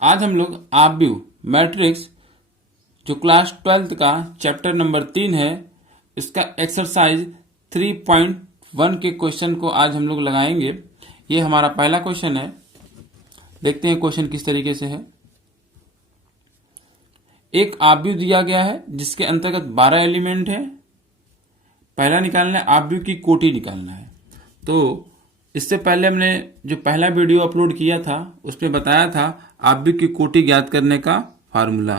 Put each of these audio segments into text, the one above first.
आज हम लोग आव्यूह मैट्रिक्स जो क्लास 12th का चैप्टर नंबर 3 है, इसका एक्सरसाइज 3.1 के क्वेश्चन को आज हम लोग लगाएंगे। ये हमारा पहला क्वेश्चन है। देखते हैं क्वेश्चन किस तरीके से है। एक आव्यूह दिया गया है जिसके अंतर्गत 12 एलिमेंट है। पहला निकालना है, आव्यूह की कोटि निकालना है। तो इससे पहले हमने जो पहला वीडियो अपलोड किया था उसमें बताया था आव्यूह की कोटि ज्ञात करने का फार्मूला,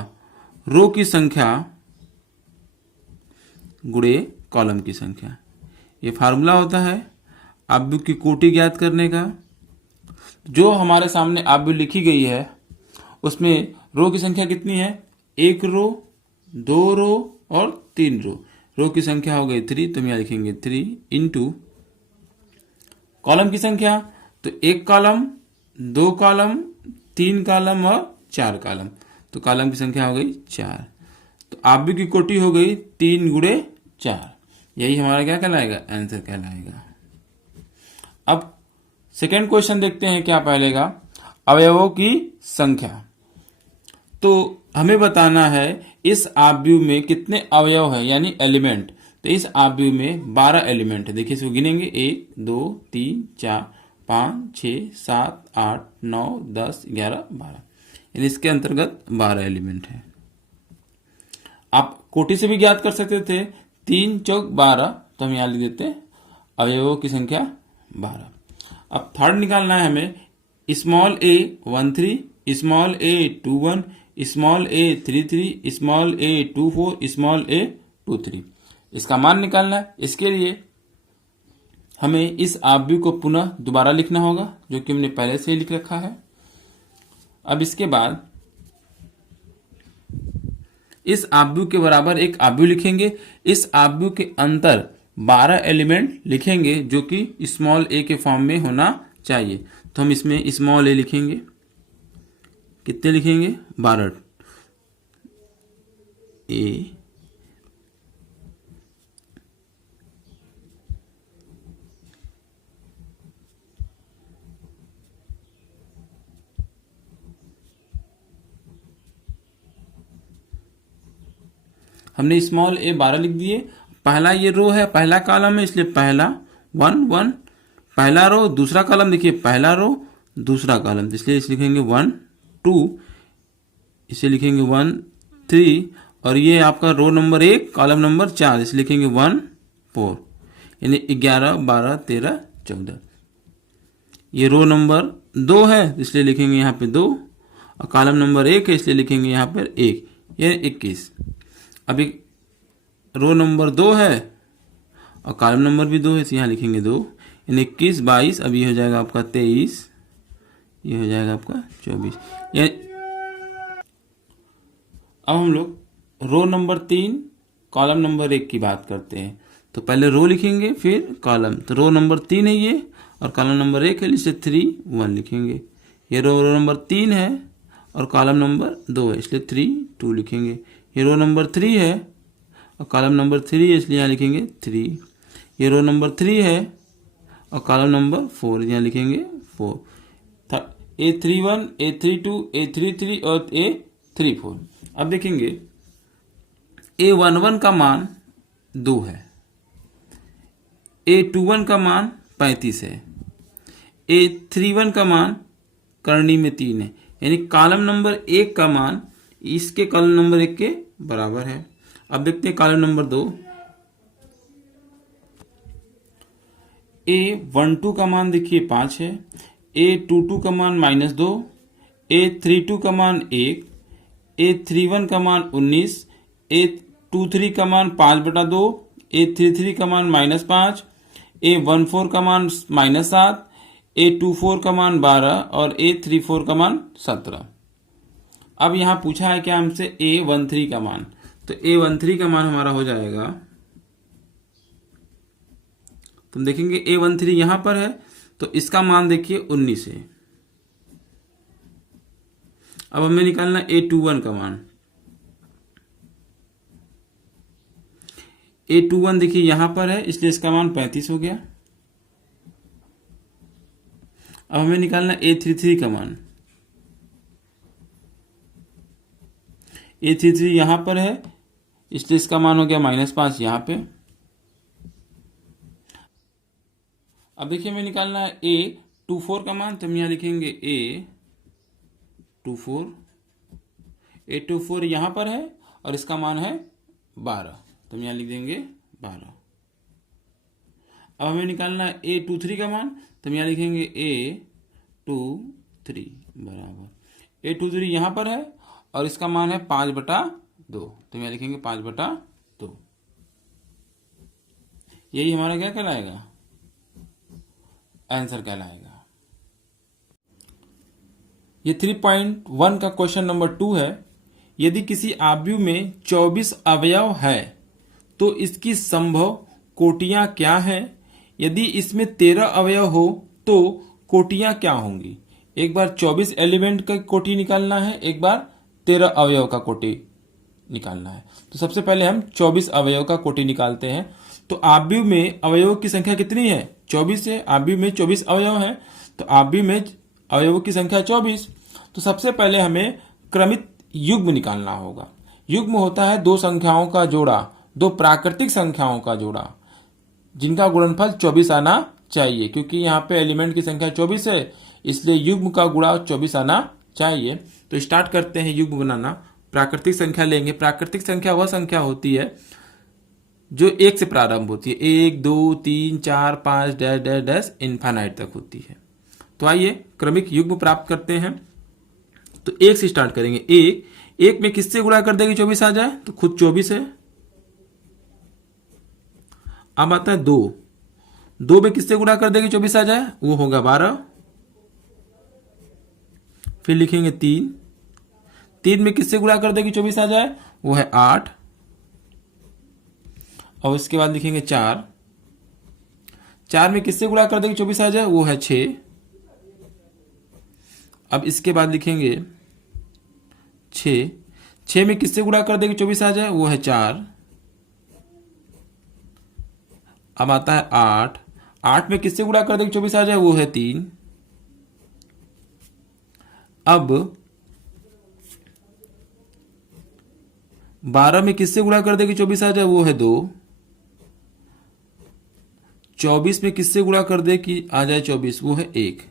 रो की संख्या गुणे कॉलम की संख्या। ये फार्मूला होता है आव्यूह की कोटि ज्ञात करने का। जो हमारे सामने आव्यूह लिखी गई है उसमें रो की संख्या कितनी है? 1 रो, 2 रो और 3 रो। रो की संख्या हो गई 3, तो हम यहाँ लिखेंगे 3 इंटू कॉलम की संख्या, तो 1 कॉलम, 2 कॉलम, 3 कॉलम और 4 कॉलम। तो कॉलम की संख्या हो गई 4। तो आव्यूह की कोटि हो गई 3 गुणे 4। यही हमारा क्या कहलाएगा? आंसर कहलाएगा। अब सेकेंड क्वेश्चन देखते हैं क्या पहलेगा, अवयवों की संख्या। तो हमें बताना है इस आव्यूह में कितने अवयव है, यानी एलिमेंट। तो इस आव्यूह में 12 एलिमेंट है। देखिए इसको गिनेंगे 1 2 3 4 5 6 7 8 9 10 11 12, यानी इसके अंतर्गत 12 एलिमेंट है। आप कोटि से भी ज्ञात कर सकते थे, 3 चौक 12, तो हम यहाँ लिख देते हैं अवयवों की संख्या 12। अब थर्ड निकालना है हमें, small a 13, small a 21, small a 33, small a 24, small a 23। इसका मान निकालना है। इसके लिए हमें इस आव्यूह को पुनः दोबारा लिखना होगा, जो कि हमने पहले से ही लिख रखा है। अब इसके बाद इस आव्यूह के बराबर एक आव्यूह लिखेंगे। इस आव्यूह के अंदर 12 एलिमेंट लिखेंगे, जो कि स्मॉल a के फॉर्म में होना चाहिए। तो हम इसमें स्मॉल a लिखेंगे। कितने लिखेंगे? 12 a हमने स्मॉल a 12 लिख दिए। पहला ये रो है, पहला कॉलम है, इसलिए पहला 1 1, पहला रो, दूसरा कॉलम देखिए पहला रो दूसरा कॉलम, इसलिए इसे लिखेंगे 1 2, इसे लिखेंगे 1 3, और ये आपका रो नंबर 1 कॉलम नंबर 4, इसे लिखेंगे 1 4, यानी 11 12 13 14। ये रो नंबर 2 है, इसलिए लिखेंगे यहाँ पे 2, और कॉलम नंबर 1 है, इसलिए लिखेंगे यहाँ पर 1, यानी 21। अभी रो नंबर 2 है और कॉलम नंबर भी 2 है, तो यहाँ लिखेंगे 2, यानी 21 22, अब ये हो जाएगा आपका 23, ये हो जाएगा आपका 24। यानी अब हम लोग रो नंबर 3 कॉलम नंबर 1 की बात करते हैं। तो पहले रो लिखेंगे फिर कॉलम। तो रो नंबर 3 है ये, और कॉलम नंबर 1 है, इसलिए 3 1 लिखेंगे। ये रो नंबर 3 है और कॉलम नंबर 2 है, इसलिए 3 2 लिखेंगे। ये रो नंबर 3 है और कॉलम नंबर 3 है, इसलिए यहाँ लिखेंगे 3। ये रो नंबर 3 है और कॉलम नंबर 4, यहाँ लिखेंगे 4। A31, A32, A33 और A34। अब देखेंगे A11 का मान 2 है, A21 का मान 35 है, A31 का मान करनी में 3 है, यानी कॉलम नंबर 1 का मान इसके कॉलम नंबर 1 के बराबर है। अब देखते हैं कॉलम नंबर 2। A12 का मान देखिए 5 है, A22 का मान -2, A32 का मान 1, A31 का मान 19, A23 का मान 5/2, A33 का मान -5, A14 का मान -7, A24 का मान 12 और A34 का मान 17। अब यहां पूछा है क्या हमसे A13 का मान। तो A13 का मान हमारा हो जाएगा, तुम देखेंगे A13 यहां पर है, तो इसका मान देखिए 19 है। अब हमें निकालना A21 का मान। A21 देखिए यहां पर है, इसलिए इसका मान 35 हो गया। अब हमें निकालना A33 का मान। A33 यहां पर है, इसलिए इसका मान हो गया -5 यहां पे। अब देखिए हमें निकालना है A24 का मान, तो हम यहां लिखेंगे A24 यहां पर है और इसका मान है 12, तो हम यहां लिख देंगे 12। अब हमें निकालना है A23 का मान, तो हम यहां लिखेंगे A23 बराबर A23 यहां पर है और इसका मान है 5/2, तो हम यहां लिखेंगे 5/2। यही हमारा क्या कहलाएगा, आंसर कहलाएगा। ये 3.1 का क्वेश्चन नंबर 2 है। यदि किसी आव्यूह में 24 अवयव है तो इसकी संभव कोटियां क्या हैं? यदि इसमें 13 अवयव हो तो कोटियां क्या होंगी? एक बार 24 एलिमेंट का कोटि निकालना है, एक बार 13 अवयव का कोटि निकालना है। तो सबसे पहले हम 24 अवयव का कोटि निकालते हैं। तो आव्यूह में अवयवों की संख्या कितनी है? 24 है। आव्यूह में 24 अवयव है, तो आव्यूह में अवयवों की संख्या 24। तो सबसे पहले हमें क्रमित युग्म निकालना होगा। युग्म होता है दो संख्याओं का जोड़ा, दो प्राकृतिक संख्याओं का जोड़ा, जिनका गुणनफल 24 आना चाहिए। क्योंकि यहाँ पे एलिमेंट की संख्या 24 है, इसलिए युग्म का गुणा 24 आना चाहिए। तो स्टार्ट करते हैं युग्म बनाना। प्राकृतिक संख्या लेंगे। प्राकृतिक संख्या वह संख्या होती है जो 1 से प्रारंभ होती है। 1 2 3 4 5 डैश डैश डैश इनफाइनाइट तक होती है। तो आइए क्रमिक युग्म प्राप्त करते हैं। तो 1 से स्टार्ट करेंगे। 1 में किससे गुणा कर देगी 24 आ जाए? तो खुद 24 है। अब आता है 2 में किससे गुणा कर देगी 24 आ जाए? वो होगा 12। फिर लिखेंगे 3 में किससे गुणा कर देगी 24 आ जाए? वो है 8। और इसके बाद लिखेंगे 4 में किससे गुणा कर देगी 24 आ जाए? वो है 6। अब इसके बाद लिखेंगे 6 में किससे गुणा कर देगी 24 आ जाए? वो है 4। अब आता है 8 में किससे गुणा कर देगी 24 आ जाए? वो है 3। अब 12 में किससे गुणा कर देगी 24 आ जाए? वो है 2। 24 में किससे गुणा कर दे कि आ जाए 24? वो है 1।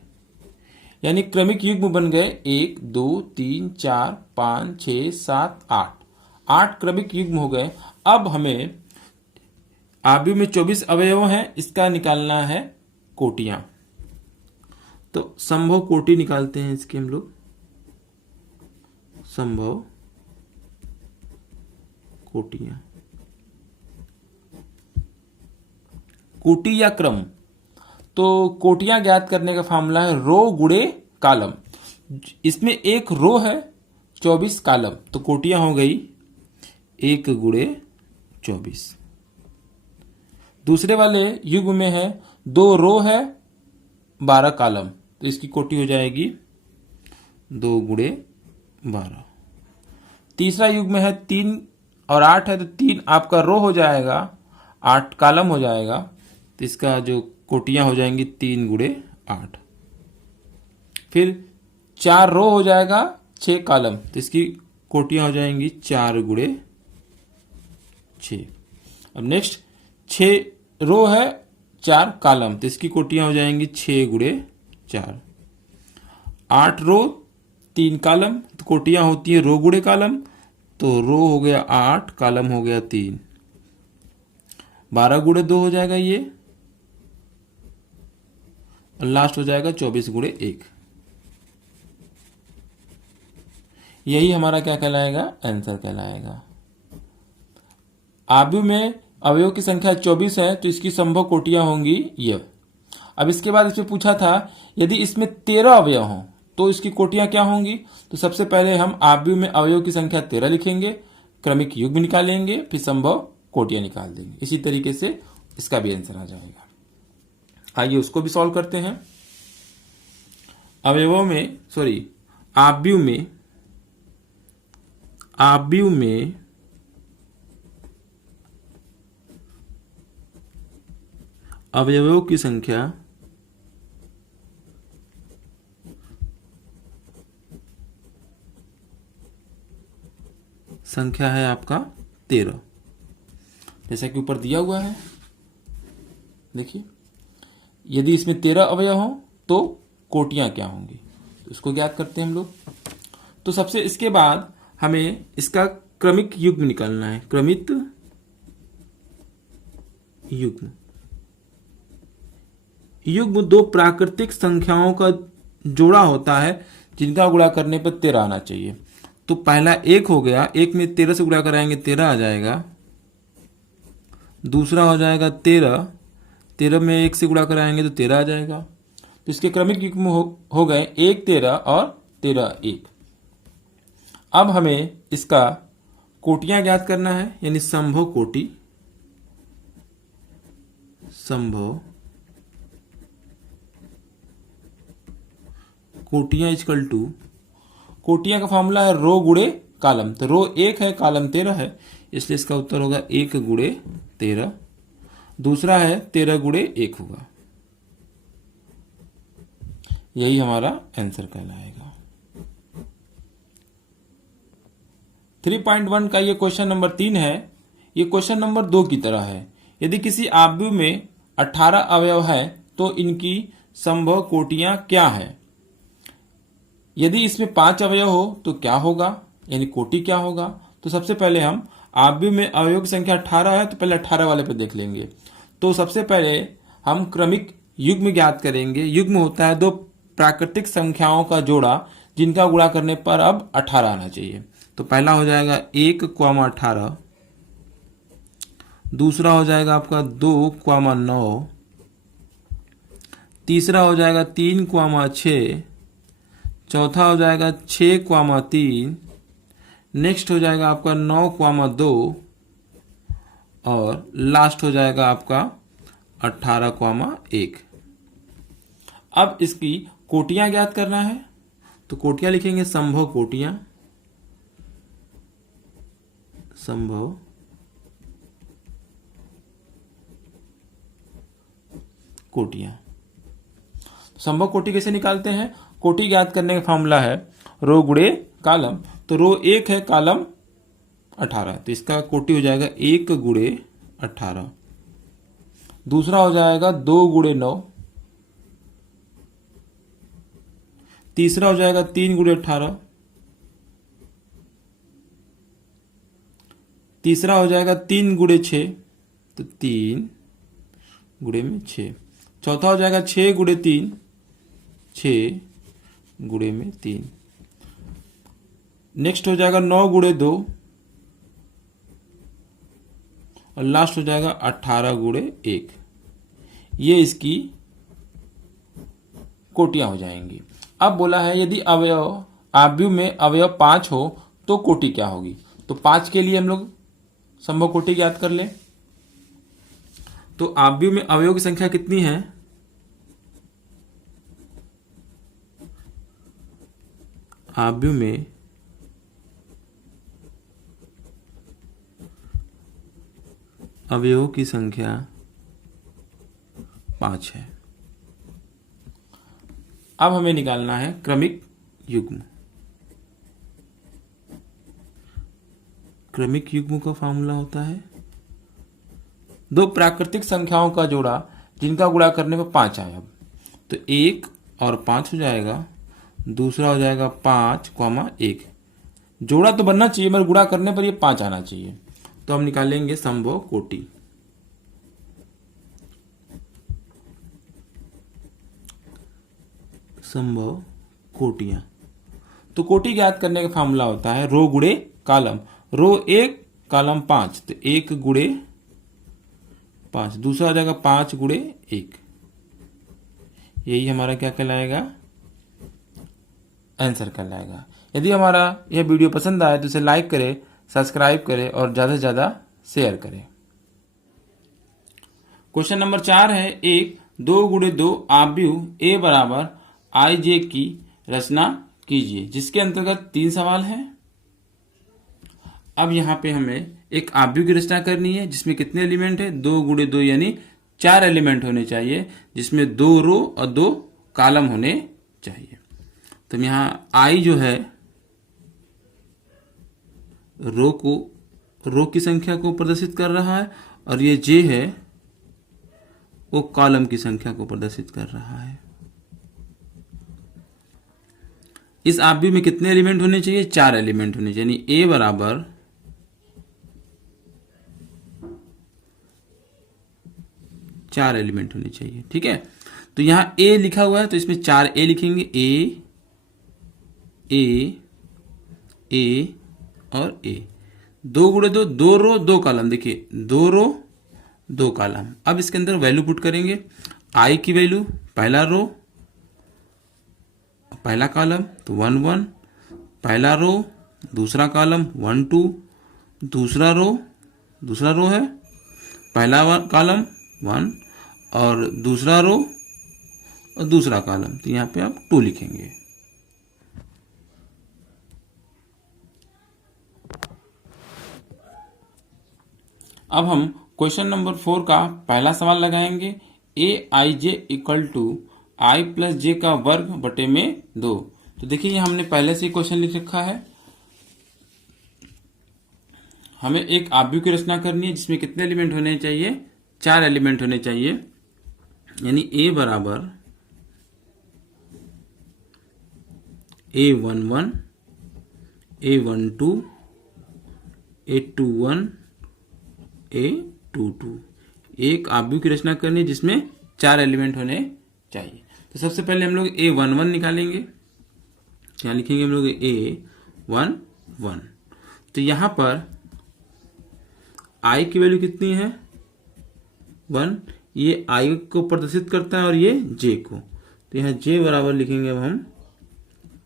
यानी क्रमिक युग्म बन गए 1 2 3 4 5 6 7 8। 8 क्रमिक युग्म हो गए। अब हमें आव्यूह में 24 अवयव हैं, इसका निकालना है कोटियां। तो संभव कोटि निकालते हैं इसके हम लोग। संभव कोटियां, कोटि या क्रम। तो कोटियां ज्ञात करने का फॉर्मूला है रो गुणे कॉलम। इसमें एक रो है, 24 कॉलम, तो कोटियां हो गई 1 गुणे 24। दूसरे वाले युग्म में है 2 रो है 12 कॉलम, तो इसकी कोटि हो जाएगी 2 गुणे 12। तीसरा युग्म में है 3 और 8 है, तो 3 आपका रो हो जाएगा, 8 कॉलम हो जाएगा, तो इसका जो कोटियां हो जाएंगी 3 गुणे 8। फिर 4 रो हो जाएगा 6 कॉलम, तो इसकी कोटियां हो जाएंगी 4 गुणे 6। अब नेक्स्ट 6 रो है 4 कॉलम, तो इसकी कोटियां हो जाएंगी 6 गुणे 4। 8 रो 3 कॉलम, तो कोटियां होती है रो गुणे कॉलम, तो रो हो गया 8, कॉलम हो गया 3। 12 गुणे 2 हो जाएगा ये, और लास्ट हो जाएगा 24 गुणे 1। यही हमारा क्या कहलाएगा? आंसर कहलाएगा। आव्यूह में अवयवों की संख्या 24 है, तो इसकी संभव कोटियां होंगी यह। अब इसके बाद इसमें पूछा था यदि इसमें 13 अवयव हों तो इसकी कोटियां क्या होंगी? तो सबसे पहले हम आव्यूह में अवयवों की संख्या 13 लिखेंगे, क्रमिक युग्म निकालेंगे, फिर संभव कोटियां निकाल देंगे। इसी तरीके से इसका भी आंसर आ जाएगा। आइए उसको भी सॉल्व करते हैं। अवयवों में आव्यूह में अवयवों की संख्या संख्या है आपका 13, जैसा कि ऊपर दिया हुआ है। देखिए, यदि इसमें 13 अवयव हो तो कोटियां क्या होंगी, तो उसको ज्ञात करते हैं हम लोग। तो सबसे इसके बाद हमें इसका क्रमिक युग्म निकालना है। क्रमिक युग्म, युग्म दो प्राकृतिक संख्याओं का जोड़ा होता है जिनका गुणा करने पर 13 आना चाहिए। तो पहला 1 हो गया, 1 में 13 से गुणा कराएंगे 13 आ जाएगा। दूसरा हो जाएगा 13, 13 में 1 से गुणा कराएंगे तो 13 आ जाएगा। तो इसके क्रमिक युग्म हो गए 1 13 और 13 1। अब हमें इसका कोटियां ज्ञात करना है, यानी संभव कोटि। संभव कोटियां इक्वल टू, कोटियां का फॉर्मूला है रो गुणे कॉलम। तो रो 1 है, कॉलम 13 है, इसलिए इसका उत्तर होगा 1 गुणे 13। दूसरा है 13 गुणे 1 होगा। यही हमारा आंसर कहलाएगा। 3.1 का ये क्वेश्चन नंबर 3 है। ये क्वेश्चन नंबर 2 की तरह है। यदि किसी आव्यूह में 18 अवयव है तो इनकी संभव कोटियां क्या है। यदि इसमें 5 अवयव हो तो क्या होगा, यानी कोटि क्या होगा। तो सबसे पहले हम आव्यूह में अवयव की संख्या 18 है तो पहले 18 वाले पे देख लेंगे। तो सबसे पहले हम क्रमिक युग्म ज्ञात करेंगे। युग्म होता है दो प्राकृतिक संख्याओं का जोड़ा जिनका गुणा करने पर अब 18 आना चाहिए। तो पहला हो जाएगा 1, 18। दूसरा हो जाएगा आपका 2, 9। तीसरा हो जाएगा 3, 6। चौथा हो जाएगा 6, 3। नेक्स्ट हो जाएगा आपका 9, 2। और लास्ट हो जाएगा आपका 18, 1। अब इसकी कोटियां ज्ञात करना है। तो कोटियां लिखेंगे संभव कोटियां। संभव कोटियां। संभव कोटि कैसे निकालते हैं। कोटि ज्ञात करने का फॉर्मूला है रो गुणे कॉलम। तो रो 1 है, कॉलम 18, तो इसका कोटि हो जाएगा 1 गुणे 18। दूसरा हो जाएगा 2 गुणे 9। तीसरा हो जाएगा 3 गुणे 18। तीसरा हो जाएगा 3 गुणे 6, तो 3 गुणे में 6। चौथा हो जाएगा 6 गुणे 3, 6 गुणे में 3। नेक्स्ट हो जाएगा 9 गुणे 2 और लास्ट हो जाएगा 18 गुणे 1। ये इसकी कोटियां हो जाएंगी। अब बोला है यदि आव्यूह में अवयव 5 हो तो कोटि क्या होगी। तो 5 के लिए हम लोग संभव कोटि ज्ञात कर लें। तो आव्यूह में अवयव की संख्या कितनी है। आव्यूह में अवयवों की संख्या 5 है। अब हमें निकालना है क्रमिक युग्म। क्रमिक युग्म का फॉर्मूला होता है दो प्राकृतिक संख्याओं का जोड़ा जिनका गुणा करने पर 5 आए। अब तो 1 और 5 हो जाएगा। दूसरा हो जाएगा 5, 1। जोड़ा तो बनना चाहिए मगर गुणा करने पर ये 5 आना चाहिए। तो हम निकालेंगे संभव कोटि। संभव कोटियां। तो कोटि ज्ञात करने का फॉर्मूला होता है रो गुणे कॉलम। रो 1, कॉलम 5, तो 1 गुणे 5। दूसरा हो जाएगा 5 गुणे 1। यही हमारा क्या कहलाएगा, आंसर कहलाएगा। यदि हमारा यह वीडियो पसंद आए तो इसे लाइक करें, सब्सक्राइब करें और ज़्यादा से ज़्यादा शेयर करें। क्वेश्चन नंबर 4 है 1, 2 गुणे 2 आव्यूह ए बराबर आई जे की रचना कीजिए, जिसके अंतर्गत 3 सवाल हैं। अब यहाँ पे हमें एक आव्यूह की रचना करनी है जिसमें कितने एलिमेंट है, 2 गुणे 2 यानी 4 एलिमेंट होने चाहिए, जिसमें 2 रो और 2 कॉलम होने चाहिए। तो यहाँ आई जो है रो की संख्या को प्रदर्शित कर रहा है, और ये जे है वो कॉलम की संख्या को प्रदर्शित कर रहा है। इस आव्यूह में कितने एलिमेंट होने चाहिए? 4 एलिमेंट होने चाहिए, यानी ए बराबर 4 एलिमेंट होने चाहिए। ठीक है, तो यहां ए लिखा हुआ है तो इसमें 4 ए लिखेंगे, ए और ए। 2 गुणे 2, 2 रो 2 कॉलम। देखिए 2 रो 2 कॉलम। अब इसके अंदर वैल्यू पुट करेंगे। आई की वैल्यू पहला रो पहला कॉलम तो 1 1, पहला रो दूसरा कॉलम 1 2, दूसरा रो है पहला कॉलम 1 और दूसरा रो और दूसरा कॉलम, तो यहां पे आप 2 लिखेंगे। अब हम क्वेश्चन नंबर 4 का पहला सवाल लगाएंगे। ए आई J equal to I plus जे का वर्ग बटे में 2। तो देखिए हमने पहले से क्वेश्चन लिख रखा है। हमें एक आव्यूह की रचना करनी है जिसमें कितने एलिमेंट होने चाहिए? 4 एलिमेंट होने चाहिए, यानी ए बराबर A11, A12, A21, A22। एक आव्यूह की रचना करनी है जिसमें 4 एलिमेंट होने चाहिए। तो सबसे पहले हम लोग A11 निकालेंगे। क्या लिखेंगे हम लोग? A11। तो यहां पर I की वैल्यू कितनी है? 1। ये I को प्रदर्शित करता है और ये J को, तो यहाँ J बराबर लिखेंगे अब हम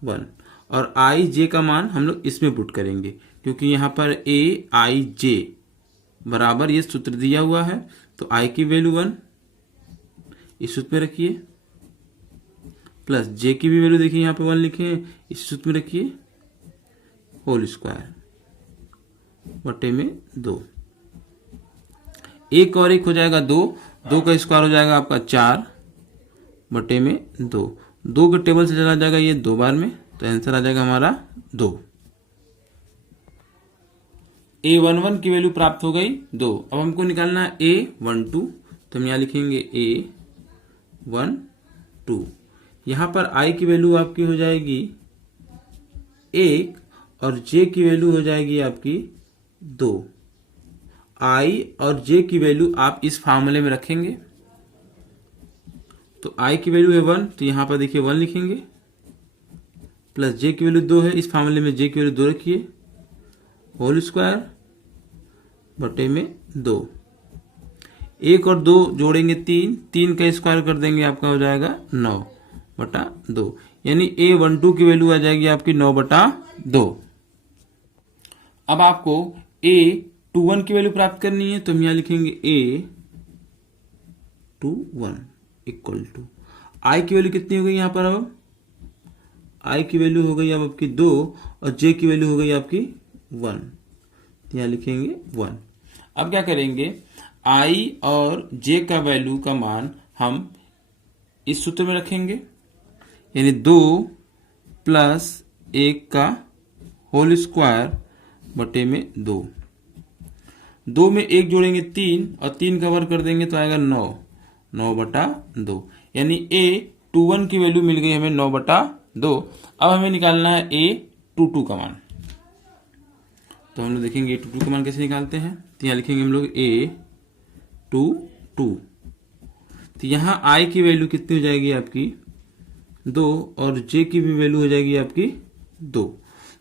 1। और I J का मान हम लोग इसमें पुट करेंगे, क्योंकि यहाँ पर A I J बराबर ये सूत्र दिया हुआ है। तो I की वैल्यू 1 इस सूत्र में रखिए, प्लस J की भी वैल्यू देखिए यहाँ पे 1 लिखे इस सूत्र में रखिए, होल स्क्वायर बटे में 2। 1 और 1 हो जाएगा 2, 2 का स्क्वायर हो जाएगा आपका 4 बटे में 2। 2 के टेबल से चला जाएगा ये 2 बार में, तो आंसर आ जाएगा हमारा 2। A11 की वैल्यू प्राप्त हो गई 2। अब हमको निकालना है A12, तो हम यहाँ लिखेंगे A12। यहाँ पर I की वैल्यू आपकी हो जाएगी 1 और J की वैल्यू हो जाएगी आपकी 2। I और J की वैल्यू आप इस फार्मूले में रखेंगे। तो I की वैल्यू है 1, तो यहाँ पर देखिए 1 लिखेंगे, प्लस J की वैल्यू 2 है, इस फार्मूले में J की वैल्यू 2 रखिए, होल स्क्वायर बटे में 2। 1 और 2 जोड़ेंगे 3, 3 का स्क्वायर कर देंगे आपका हो जाएगा 9 बटा 2, यानी A12 की वैल्यू आ जाएगी आपकी 9 बटा 2। अब आपको A21 की वैल्यू प्राप्त करनी है, तो हम यहाँ लिखेंगे A21 इक्वल टू I की वैल्यू कितनी हो गई यहाँ पर? अब I की वैल्यू हो गई अब आपकी 2 और J की वैल्यू हो गई आपकी 1, यहाँ लिखेंगे 1। अब क्या करेंगे? I और J का वैल्यू का मान हम इस सूत्र में रखेंगे, यानी 2 प्लस 1 का होल स्क्वायर बटे में 2। 2 में 1 जोड़ेंगे 3 और 3 का वर्ग कर देंगे तो आएगा 9, 9 बटा 2, यानी A21 की वैल्यू मिल गई हमें 9 बटा 2। अब हमें निकालना है A22 का मान। तो हम लोग देखेंगे A22 का मान कैसे निकालते हैं। तो यहाँ लिखेंगे हम लोग A22। तो यहाँ I की वैल्यू कितनी हो जाएगी आपकी 2 और J की भी वैल्यू हो जाएगी आपकी 2।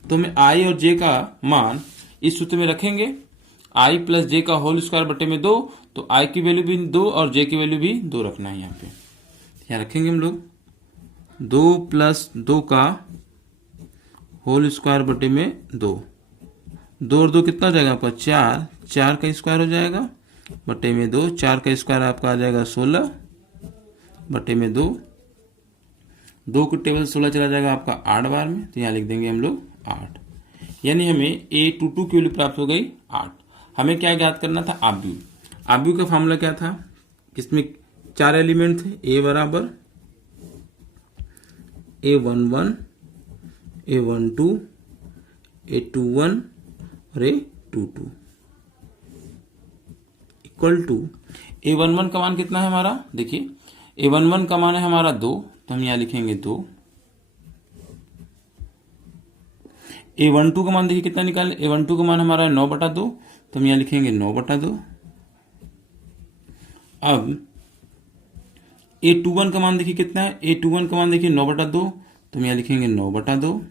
तो हमें I और J का मान इस सूत्र में रखेंगे, I प्लस J का होल स्क्वायर बटे में 2, तो I की वैल्यू भी 2 और J की वैल्यू भी 2 रखना है यहाँ पे। यहाँ रखेंगे हम लोग 2 प्लस 2 का होल स्क्वायर बटे में 2, 2 और 2 कितना हो जाएगा आपका 4, 4 का स्क्वायर हो जाएगा बटे में 2, 4 का स्क्वायर आपका आ जाएगा 16 बटे में 2, 2 के टेबल 16 चला जाएगा आपका 8 बार में, तो यहाँ लिख देंगे हम लोग 8, यानी हमें A22 की वैल्यू प्राप्त हो गई 8। हमें क्या ज्ञात करना था? आव्यूह। आव्यूह का फॉर्मूला क्या था? इसमें 4 एलिमेंट थे, A बराबर A11, A12, A21 और A22 इक्वल टू A11 का मान कितना है हमारा, देखिए A11 का मान है हमारा 2, तो हम यहां लिखेंगे 2। A12 का मान देखिए कितना निकाले, A12 का मान हमारा 9/2, तो हम यहां लिखेंगे 9/2। अब A21 का मान देखिए कितना है, A21 का मान देखिए 9/2, तो हम यहां लिखेंगे 9/2।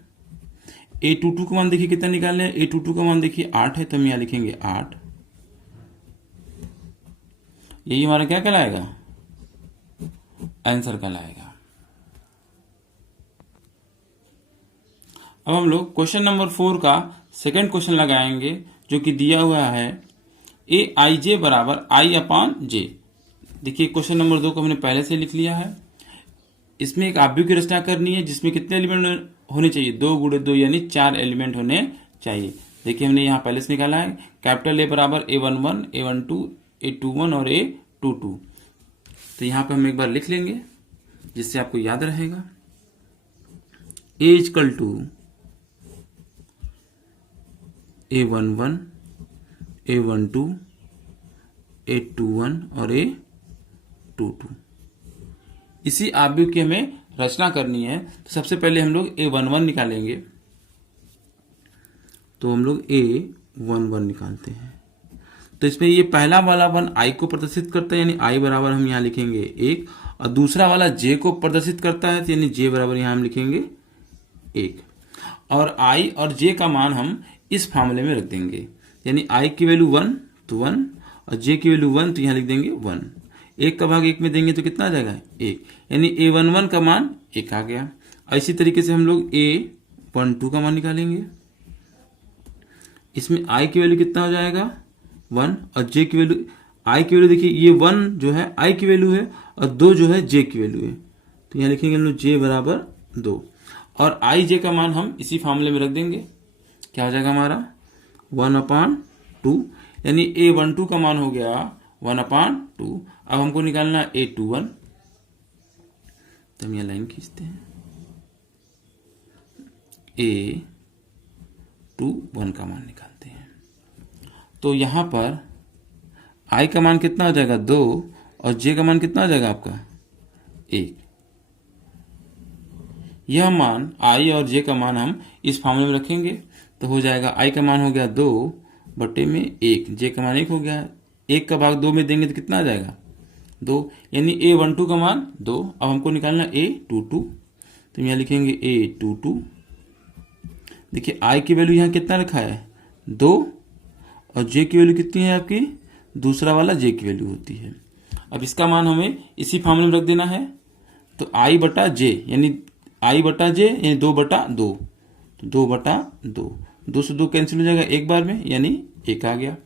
A22 का मान देखिए कितना निकाले, A22 का मान देखिए 8 है, तो हम यहां लिखेंगे 8। यही हमारा क्या कहलाएगा, आंसर कहलाएगा। अब हम लोग क्वेश्चन नंबर 4 का सेकंड क्वेश्चन लगाएंगे, जो कि दिया हुआ है AIJ बराबर I/J। देखिए क्वेश्चन नंबर 2 को हमने पहले से लिख लिया है। इसमें एक आव्यूह की रचना करनी है जिसमें कितने एलिमेंट होने चाहिए, 2 × 2 यानी 4 एलिमेंट होने चाहिए। देखिए हमने यहाँ पहले से निकाला है, कैपिटल A बराबर A11, A12, A21 और A22। तो यहाँ पे हम एक बार लिख लेंगे जिससे आपको याद रहेगा। A equal to A11, A12, A21 और A22। इसी आव्यूह की हमें रचना करनी है। तो सबसे पहले हम लोग A11 निकालेंगे, तो हम लोग A11 निकालते हैं। तो इसमें ये पहला वाला वन I को प्रदर्शित करता है, यानी I बराबर हम यहाँ लिखेंगे 1, और दूसरा वाला J को प्रदर्शित करता है, तो यानी J बराबर यहाँ हम लिखेंगे 1। और I और J का मान हम इस फार्मूले में रख देंगे, यानी I की वैल्यू 1 तो 1, और J की वैल्यू 1 तो यहाँ लिख देंगे 1। 1 का भाग 1 में देंगे तो कितना आ जाएगा 1, यानी A11 का मान 1 आ गया। इसी तरीके से हम लोग A12 का मान निकालेंगे। इसमें I की वैल्यू कितना हो जाएगा 1, और J की वैल्यू, I की वैल्यू देखिए ये 1 जो है I की वैल्यू है, और 2 जो है J की वैल्यू है, तो यहाँ लिखेंगे हम लोग J बराबर 2, और I J का मान हम इसी फार्मूले में रख देंगे। क्या हो जाएगा हमारा 1/2, यानी A12 का मान हो गया 1/2। अब हमको निकालना A21, तो हम यह लाइन खींचते हैं, A21 का मान निकालते हैं। तो यहां पर I का मान कितना हो जाएगा 2, और J का मान कितना हो जाएगा आपका 1। यह मान I और J का मान हम इस फार्मूले में रखेंगे, तो हो जाएगा I का मान हो गया 2/1, J का मान 1 हो गया। 1 का भाग 2 में देंगे तो कितना आ जाएगा 2, यानी A12 का मान 2। अब हमको निकालना A22, तो यहाँ लिखेंगे A22। देखिए I की वैल्यू यहाँ कितना रखा है 2, और J की वैल्यू कितनी है आपकी, दूसरा वाला J की वैल्यू होती है। अब इसका मान हमें इसी फार्मूले में रख देना है, तो I/J यानी I/J यानी 2/2, तो 2/2, 2 से 2 कैंसिल हो जाएगा एक बार में, यानी 1 आ गया,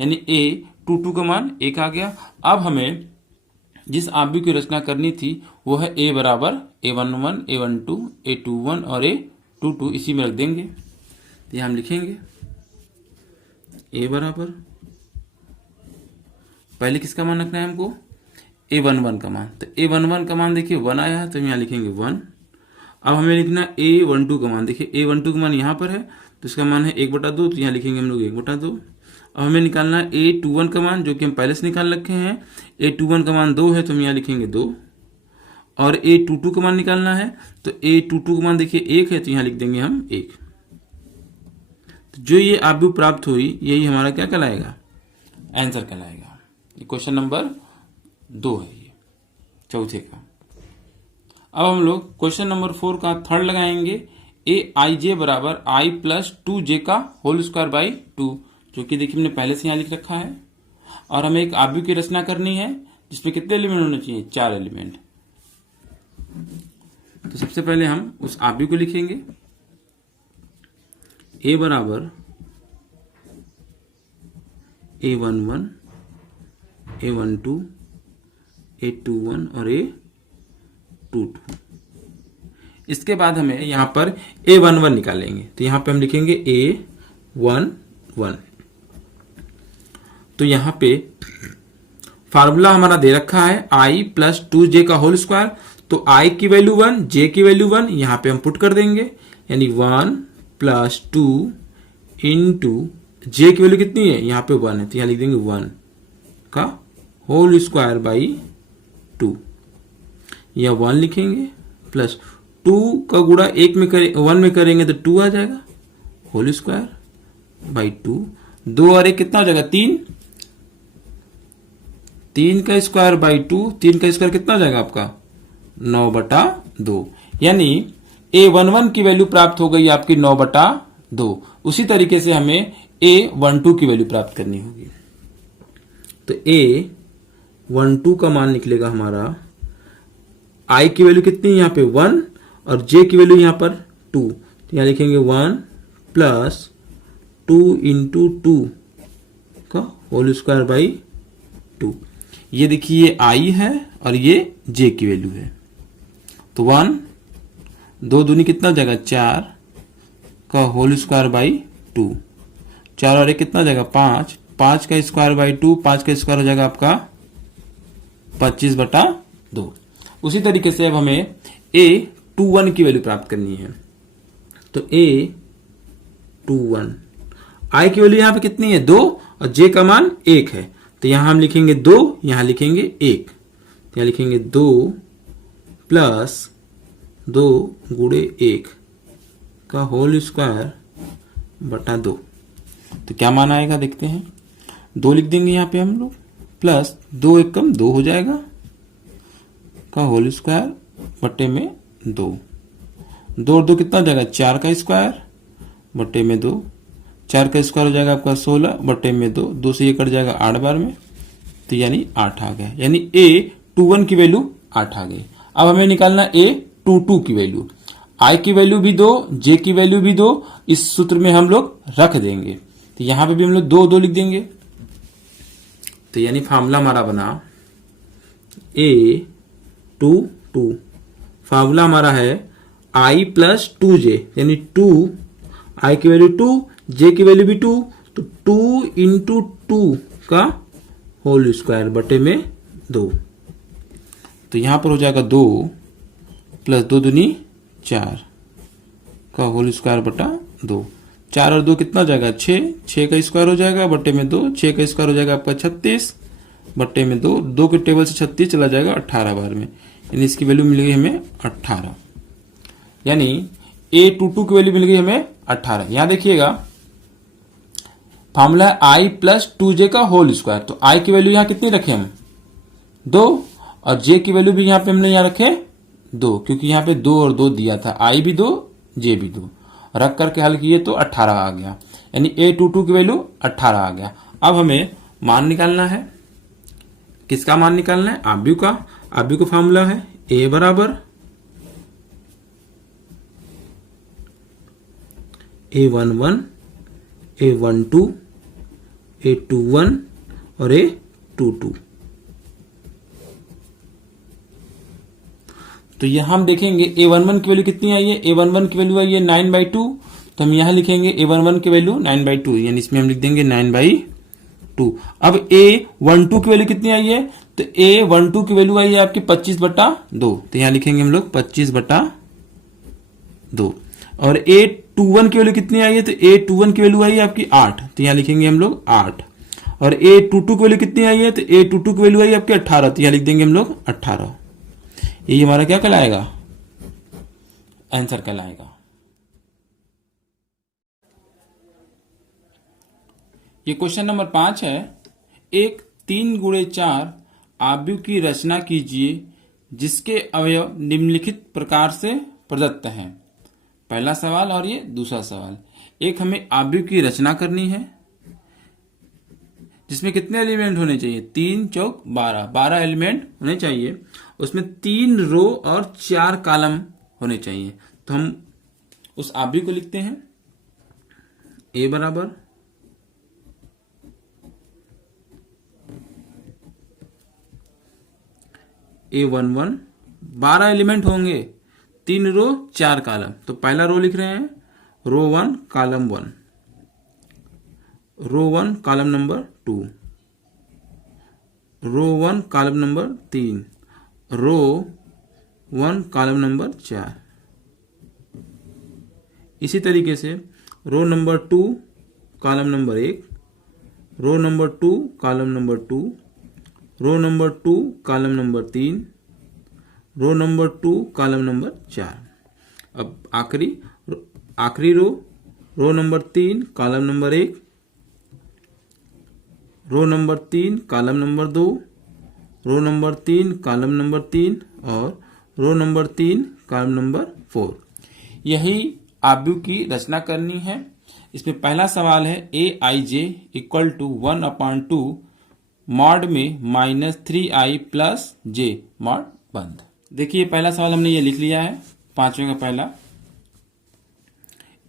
यानी A22 का मान 1 आ गया। अब हमें जिस आव्यूह की रचना करनी थी वो है A बराबर A11, A12, A21 और A22, इसी में रख देंगे। तो यहाँ हम लिखेंगे A बराबर, पहले किसका मान रखना है हमको, A11 का मान। तो A11 का मान देखिए 1 आया है, तो यहाँ लिखेंगे 1। अब हमें लिखना A12 का मान, देखिए A12 का मान यहाँ पर है, तो इसका मान है 1/2, तो यहाँ लिखेंगे हम लोग 1/2। अब हमें निकालना है A21 का मान, जो कि हम पहले से निकाल रखे हैं। A21 का मान 2 है, तो हम यहाँ लिखेंगे 2, और A22 का मान निकालना है, तो A22 का मान देखिए 1 है, तो यहाँ लिख देंगे हम 1। तो जो ये आव्यूह प्राप्त हुई यही हमारा क्या कहलाएगा, आंसर कहलाएगा। ये क्वेश्चन नंबर 2 है, ये चौथे का। अब हम लोग क्वेश्चन नंबर 4 का थर्ड लगाएंगे, AIJ बराबर I+2J का होल स्क्वायर बाई 2, जो कि देखिए हमने पहले से यहाँ लिख रखा है। और हमें एक आव्यूह की रचना करनी है जिसमें कितने एलिमेंट होने चाहिए, 4 एलिमेंट। तो सबसे पहले हम उस आव्यूह को लिखेंगे, A बराबर A11, A12, A21 और A22। इसके बाद हमें यहां पर A11 निकालेंगे, तो यहां पे हम लिखेंगे A11। तो यहां पे फार्मूला हमारा दे रखा है I+2J का होल स्क्वायर, तो I की वैल्यू 1, J की वैल्यू 1, यहां पे हम पुट कर देंगे, यानी 1 + 2 × जे की वैल्यू कितनी है, यहाँ पे 1 है, तो यहाँ लिख देंगे 1 का होल स्क्वायर बाई 2, या 1 लिखेंगे प्लस 2 का गुणा 1 में करेंगे तो 2 आ जाएगा, होल स्क्वायर बाई 2, 2 और 1 कितना हो जाएगा 3, 3 का स्क्वायर बाई 2, 3 का स्क्वायर कितना हो जाएगा आपका 9/2, यानी A11 की वैल्यू प्राप्त हो गई आपकी 9/2। उसी तरीके से हमें A12 की वैल्यू प्राप्त करनी होगी। तो A12 का मान निकलेगा हमारा, I की वैल्यू कितनी है यहाँ पे 1 और J की वैल्यू यहाँ पर 2, तो यहाँ लिखेंगे 1 प्लस 2 इंटू 2 का होल स्क्वायर बाई 2। ये देखिए ये I है और ये J की वैल्यू है, तो 1 2 दूनी कितना हो जाएगा 4 का होल स्क्वायर बाई 2, 4 और 1 कितना हो जाएगा 5, 5 का स्क्वायर बाई 2, 5 का स्क्वायर हो जाएगा आपका 25/2। उसी तरीके से अब हमें A21 की वैल्यू प्राप्त करनी है। तो A21 I की वैल्यू यहां पे कितनी है 2 और J का मान 1 है, तो यहां हम लिखेंगे 2, यहां लिखेंगे 1, तो यहां लिखेंगे 2 प्लस 2 गुणे 1 का होल स्क्वायर बटा 2। तो क्या मान आएगा देखते हैं, 2 लिख देंगे यहाँ पे हम लोग, प्लस 2 1 कम 2 हो जाएगा का होल स्क्वायर बटे में 2, 2 और 2 कितना हो जाएगा 4 का स्क्वायर बटे में 2, 4 का स्क्वायर हो जाएगा आपका 16 बटे में 2, 2 से ये कट जाएगा 8 बार में, तो यानी 8 आ गया, यानी A21 की वैल्यू 8 आ गई। अब हमें निकालना A22 की वैल्यू, I की वैल्यू भी 2, J की वैल्यू भी 2, इस सूत्र में हम लोग रख देंगे, तो यहां पे भी हम लोग 2 2 लिख देंगे। तो यानी फार्मूला हमारा बना A22, फार्मूला हमारा है I प्लस 2J, यानी 2 I की वैल्यू 2, J की वैल्यू भी 2, तो 2 इंटू 2 का होल स्क्वायर बटे में 2, तो यहां पर हो जाएगा 2 प्लस 2 दूनी 4 का होल स्क्वायर बटा 2, 4 और 2 कितना हो जाएगा 6, 6 का स्क्वायर हो जाएगा बटे में 2, 6 का स्क्वायर हो जाएगा आपका 36 बटे में 2, 2 के टेबल से 36 चला जाएगा 18 बार में, यानी इसकी वैल्यू मिल गई हमें 18, यानी A22 की वैल्यू मिल गई हमें 18। यहां देखिएगा फॉर्मूला है I प्लस 2J का होल स्क्वायर, तो I की वैल्यू यहां कितनी रखे हम 2 और J की वैल्यू भी यहां पे हमने यहां रखे 2, क्योंकि यहां पे 2 और 2 दिया था, I भी 2 J भी 2, रख करके हल किए तो 18 आ गया, यानी A22 की वैल्यू 18 आ गया। अब हमें मान निकालना है, किसका मान निकालना है आव्यूह का, आव्यूह का फॉर्मूला है A बराबर A11 A12 A21 और A22। तो यहां हम देखेंगे A11 की वैल्यू कितनी आई है, A11 की वैल्यू आई है 9/2, तो हम यहां लिखेंगे A11 की वैल्यू 9/2, यानी इसमें हम लिख देंगे 9/2। अब A12 की वैल्यू कितनी आई है, तो A12 की वैल्यू आई है आपकी 25/2, तो यहां लिखेंगे हम लोग 25/2। और A21 की वैल्यू कितनी आई है, तो A21 की वैल्यू आई है आपकी 8, तो यहां लिखेंगे हम लोग 8। और A22 की वैल्यू कितनी आई है, तो A22 की वैल्यू आई है आपकी 18, तो यहां लिख देंगे हम लोग 18। ये हमारा क्या कहलाएगा, आंसर कहलाएगा। ये क्वेश्चन नंबर 5 है, एक 3x4 आव्यूह की रचना कीजिए जिसके अवयव निम्नलिखित प्रकार से प्रदत्त हैं। पहला सवाल और ये दूसरा सवाल, एक हमें आव्यूह की रचना करनी है जिसमें कितने एलिमेंट होने चाहिए, 3 चौक 12, 12 एलिमेंट होने चाहिए, उसमें 3 रो और 4 कॉलम होने चाहिए। तो हम उस आव्यूह को लिखते हैं A बराबर A11, 12 एलिमेंट होंगे, 3 रो 4 कॉलम, तो पहला रो लिख रहे हैं row 1 column 1, row 1 column number 2, row 1 column number 3, row 1 column number 4। इसी तरीके से row number 2 column number 1, row number 2 column number 2, row number 2 column number 3, row number 2 column number 4। अब आखिरी row number 3 column number 1, row number 3 column number 2, row number 3 column number 3 और रो number 3 column number 4। यही आव्यूह की रचना करनी है। इसमें पहला सवाल है aij इक्वल टू 1/2 मॉड में -3i प्लस j मॉड बंद। देखिए पहला सवाल हमने ये लिख लिया है, पांचवें का पहला।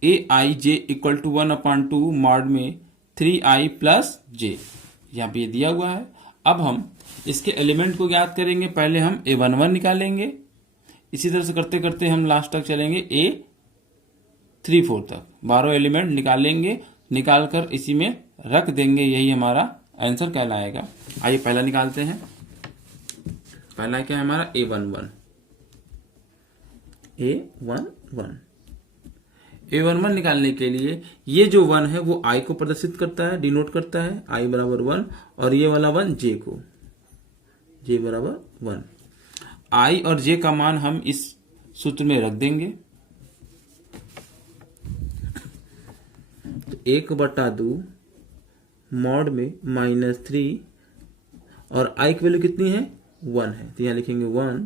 aij इक्वल टू 1/2 मॉड में 3i प्लस j, यहाँ पे ये दिया हुआ है। अब हम इसके एलिमेंट को ज्ञात करेंगे। पहले हम a11 निकालेंगे, इसी तरह से करते करते हम लास्ट तक चलेंगे a34 तक। 12 एलिमेंट निकालेंगे, निकालकर इसी में रख देंगे, यही हमारा आंसर कहलाएगा। आइए पहला निकालते हैं। पहला क्या है हमारा a11। a11 निकालने के लिए ये जो 1 है वो i को प्रदर्शित करता है, डिनोट करता है, i बराबर 1, और ये वाला 1 j को, j बराबर 1। i और j का मान हम इस सूत्र में रख देंगे। तो 1/2 मॉड में -3 और i की वैल्यू कितनी है 1 है, तो यहाँ लिखेंगे 1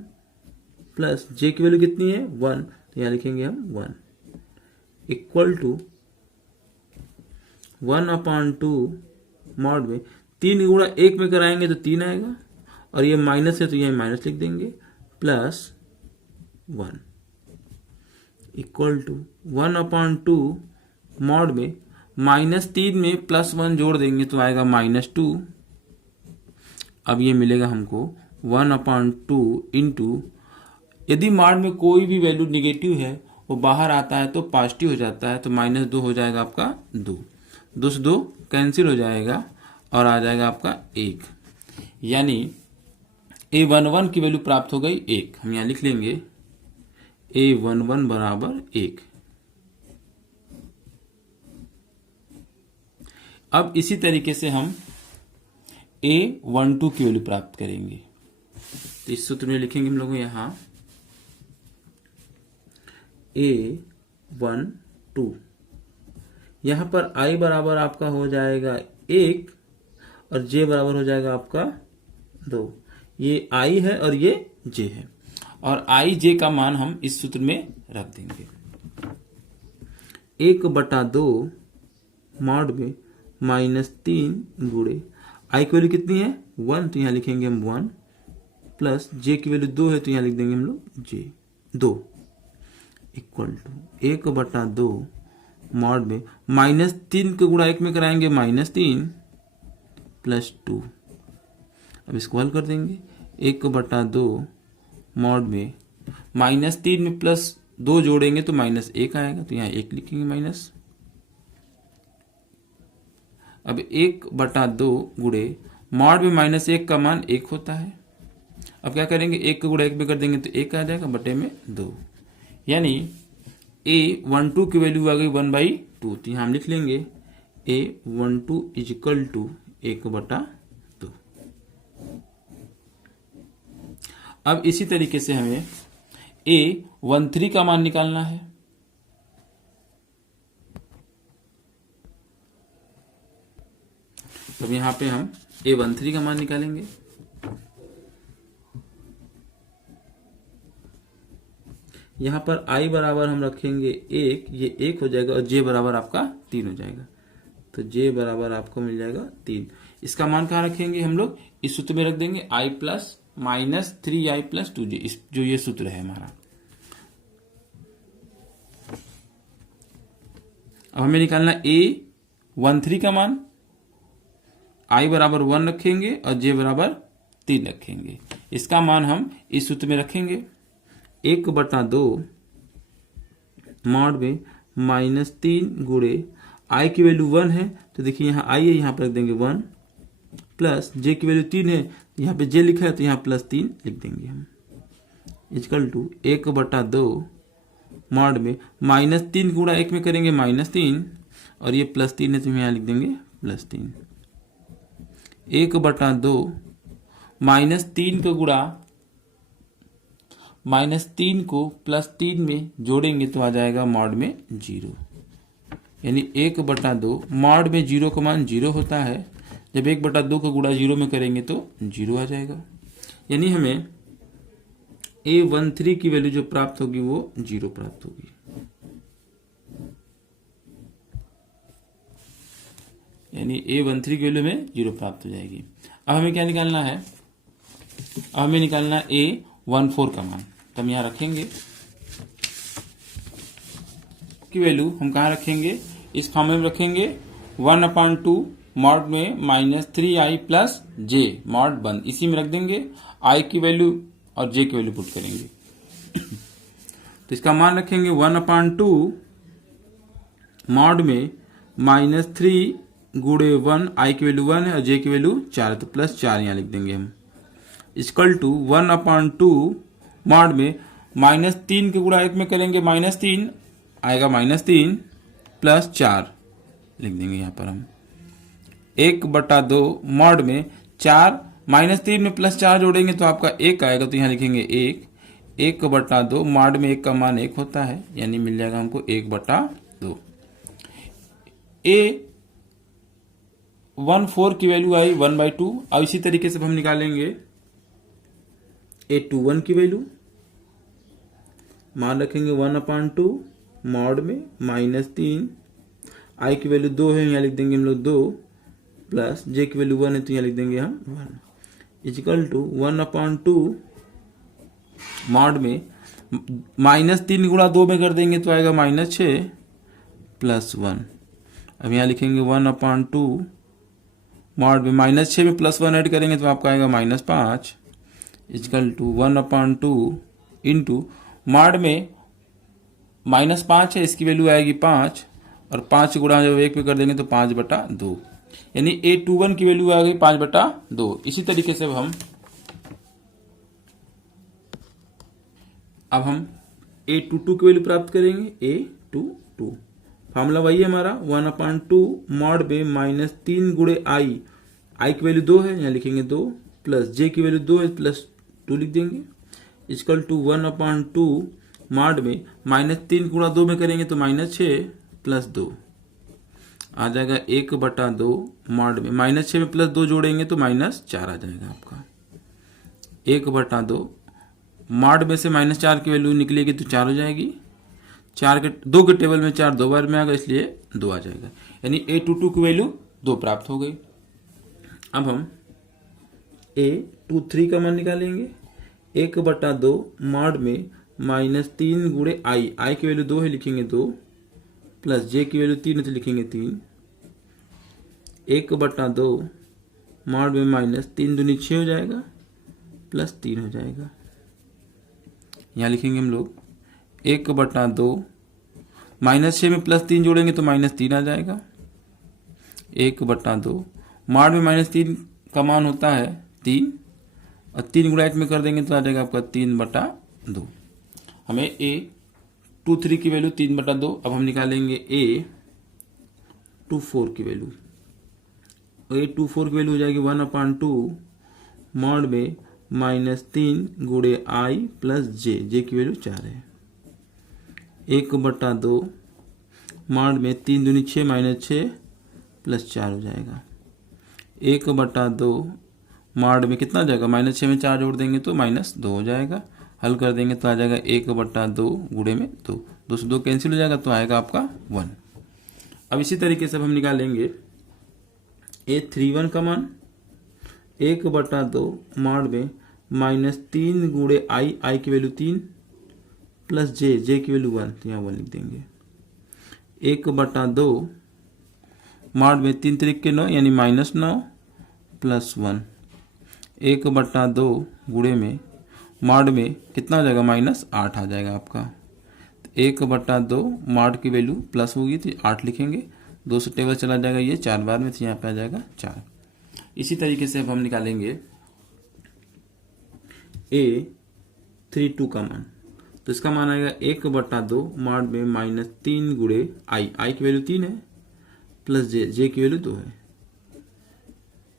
प्लस j की वैल्यू कितनी है 1, तो यहाँ लिखेंगे हम 1 इक्वल टू 1/2 मॉड में 3 गुणा 1 में कराएंगे तो 3 आएगा, और ये माइनस है तो यहाँ माइनस लिख देंगे, प्लस 1 इक्वल टू 1/2 मॉड में -3 में +1 जोड़ देंगे तो आएगा -2। अब ये मिलेगा हमको 1/2 इंटू, यदि मॉड में कोई भी वैल्यू निगेटिव है वो बाहर आता है तो पॉजिटिव हो जाता है, तो -2 हो जाएगा आपका 2, 2 से 2 कैंसिल हो जाएगा और आ जाएगा आपका 1, यानी a11 की वैल्यू प्राप्त हो गई 1। हम यहाँ लिख लेंगे a11 बराबर 1। अब इसी तरीके से हम a12 की वैल्यू प्राप्त करेंगे। तो इस सूत्र में लिखेंगे हम लोग यहाँ a12, यहाँ पर i बराबर आपका हो जाएगा 1 और j बराबर हो जाएगा आपका 2। ये i है और ये j है, और i j का मान हम इस सूत्र में रख देंगे। 1/2 मॉड में -3 गुणे i की वैल्यू कितनी है 1, तो यहाँ लिखेंगे हम 1, प्लस j की वैल्यू 2 है तो यहाँ लिख देंगे हम लोग j 2 इक्वल टू 1/2 मॉड में -3 को गुणा 1 में कराएंगे -3 प्लस 2। अब इसको हल कर देंगे। 1/2 मॉड में -3 में +2 जोड़ेंगे तो -1 आएगा, तो यहाँ 1 लिखेंगे माइनस। अब 1/2 गुणे मॉड में -1 का मान 1 होता है। अब क्या करेंगे, 1 को गुणा 1 में कर देंगे तो 1 आ जाएगा, बटे में 2, यानी a12 की वैल्यू आ गई 1/2। तो यहाँ हम लिख लेंगे a12 इज इक्वल टू 1/2। अब इसी तरीके से हमें a13 का मान निकालना है। तो यहाँ पे हम a13 का मान निकालेंगे। यहाँ पर i बराबर हम रखेंगे 1, ये 1 हो जाएगा, और j बराबर आपका 3 हो जाएगा, तो j बराबर आपको मिल जाएगा 3। इसका मान कहाँ रखेंगे हम लोग, इस सूत्र में रख देंगे i plus -3i plus 2j, जो ये सूत्र है हमारा। अब हमें निकालना a13 का मान। i बराबर 1 रखेंगे और j बराबर 3 रखेंगे। इसका मान हम इस सूत्र में रखेंगे। 1/2 मॉड में -3 गुणे i की वैल्यू 1 है, तो देखिए यहाँ i है, यहाँ पर रख देंगे 1, प्लस j की वैल्यू 3 है, यहाँ पे j लिखा है तो यहाँ +3 लिख देंगे हम, इक्वल टू 1/2 मॉड में -3 गुणा 1 में करेंगे -3, और ये +3 है तो हम यहाँ लिख देंगे +3। 1/2 -3 का गुणा -3 को +3 में जोड़ेंगे तो आ जाएगा मॉड में 0, यानी 1/2 मॉड में 0 का मान 0 होता है। जब 1/2 का गुणा 0 में करेंगे तो 0 आ जाएगा, यानी हमें A13 की वैल्यू जो प्राप्त होगी वो 0 प्राप्त होगी। यानी A13 की वैल्यू में 0 प्राप्त हो जाएगी। अब हमें क्या निकालना है? अब हमें निकालना है A14 का मान। तो हम यहाँ रखेंगे की वैल्यू हम कहाँ रखेंगे? इस फॉर्मूले में रखेंगे 1/2 मॉड में -3i प्लस j मॉड बंद, इसी में रख देंगे। i की वैल्यू और j की वैल्यू पुट करेंगे। तो इसका मान रखेंगे 1/2 मॉड में -3 गुणे 1, i की वैल्यू 1 है और j की वैल्यू 4 है, तो +4 यहाँ लिख देंगे हम। इक्वल टू 1/2 मॉड में -3 के गुणा 1 में करेंगे -3 आएगा -3 प्लस 4 लिख देंगे यहाँ पर हम। 1/2 मॉड में 4 -3 में +4 जोड़ेंगे तो आपका 1 आएगा, तो यहाँ लिखेंगे 1। 1/2 मॉड में 1 का मान 1 होता है, यानी मिल जाएगा हमको 1/2। A14 की वैल्यू आई 1/2। अब इसी तरीके से हम निकालेंगे A21 की वैल्यू। मान रखेंगे 1/2 मॉड में -3, i की वैल्यू 2 है, यहाँ लिख देंगे हम लोग 2 प्लस j की वैल्यू 1 है तो यहाँ लिख देंगे हम 1 इक्वल टू 1/2 मॉड में -3 गुणा 2 में कर देंगे तो आएगा -6 प्लस 1। अब यहाँ लिखेंगे 1/2 मॉड में -6 में +1 ऐड करेंगे तो आपका आएगा -5 इक्वल टू 1/2 इंटू मॉड में -5 है, इसकी वैल्यू आएगी 5 और 5 गुणा जब 1 पे कर देंगे तो 5/2, यानी A21 की वैल्यू आ गई 5/2। इसी तरीके से अब हम A22 की वैल्यू प्राप्त करेंगे। A22 फार्मूला वही है हमारा 1/2 मॉड में -3 गुणे i की वैल्यू 2 है, यहाँ लिखेंगे 2 प्लस j की वैल्यू 2 है +2 लिख देंगे इक्वल टू 1/2 मॉड में -3 गुणा 2 में करेंगे तो -6 प्लस 2 आ जाएगा 1/2 मॉड में -6 में +2 जोड़ेंगे तो -4 आ जाएगा आपका। 1/2 मॉड में से -4 की वैल्यू निकलेगी तो 4 हो जाएगी। 2 के टेबल में 4 2 बार में आ गया, इसलिए 2 आ जाएगा, यानी A22 की वैल्यू 2 प्राप्त हो गई। अब हम A23 का मान निकालेंगे। 1/2 मॉड में -3 गुणे i की वैल्यू 2 है, लिखेंगे 2 प्लस j की वैल्यू 3 है तो लिखेंगे 3। 1/2 मॉड में -3 दूनी 6 हो जाएगा प्लस 3 हो जाएगा, यहाँ लिखेंगे हम लोग 1/2 -6 में +3 जोड़ेंगे तो -3 आ जाएगा। 1/2 मॉड में -3 का मान होता है 3 और 3 गुणा 1 में कर देंगे तो आ जाएगा आपका 3/2। हमें A23 की वैल्यू 3/2। अब हम निकालेंगे A24 की वैल्यू। A24 की वैल्यू हो जाएगी 1/2 मॉड में -3 गुणे i प्लस j की वैल्यू 4 है। 1/2 मॉड में 3 दूनी 6 -6 प्लस 4 हो जाएगा। 1/2 मॉड में कितना आ जाएगा? -6 में 4 जोड़ देंगे तो -2 हो जाएगा। हल कर देंगे तो आ जाएगा 1/2 गुणे में 2, 2 से 2 कैंसिल हो जाएगा तो आएगा आपका 1। अब इसी तरीके से हम निकालेंगे A31 का मान। 1/2 मॉड में -3 गुणे i की वैल्यू 3 प्लस j की वैल्यू 1 तो यहाँ 1 लिख देंगे। 1/2 मॉड में 3 3 के 9 यानी -9 प्लस 1। 1/2 गुणे में मॉड में कितना हो जाएगा? -8 आ जाएगा आपका। 1/2 मॉड की वैल्यू प्लस होगी तो 8 लिखेंगे, 2 से टेबल चला जाएगा ये 4 बार में तो यहाँ पे आ जाएगा 4। इसी तरीके से अब हम निकालेंगे A32 का मान। तो इसका मान आएगा 1/2 मॉड में -3 गुणे i की वैल्यू 3 है प्लस जे, जे की वैल्यू 2 है,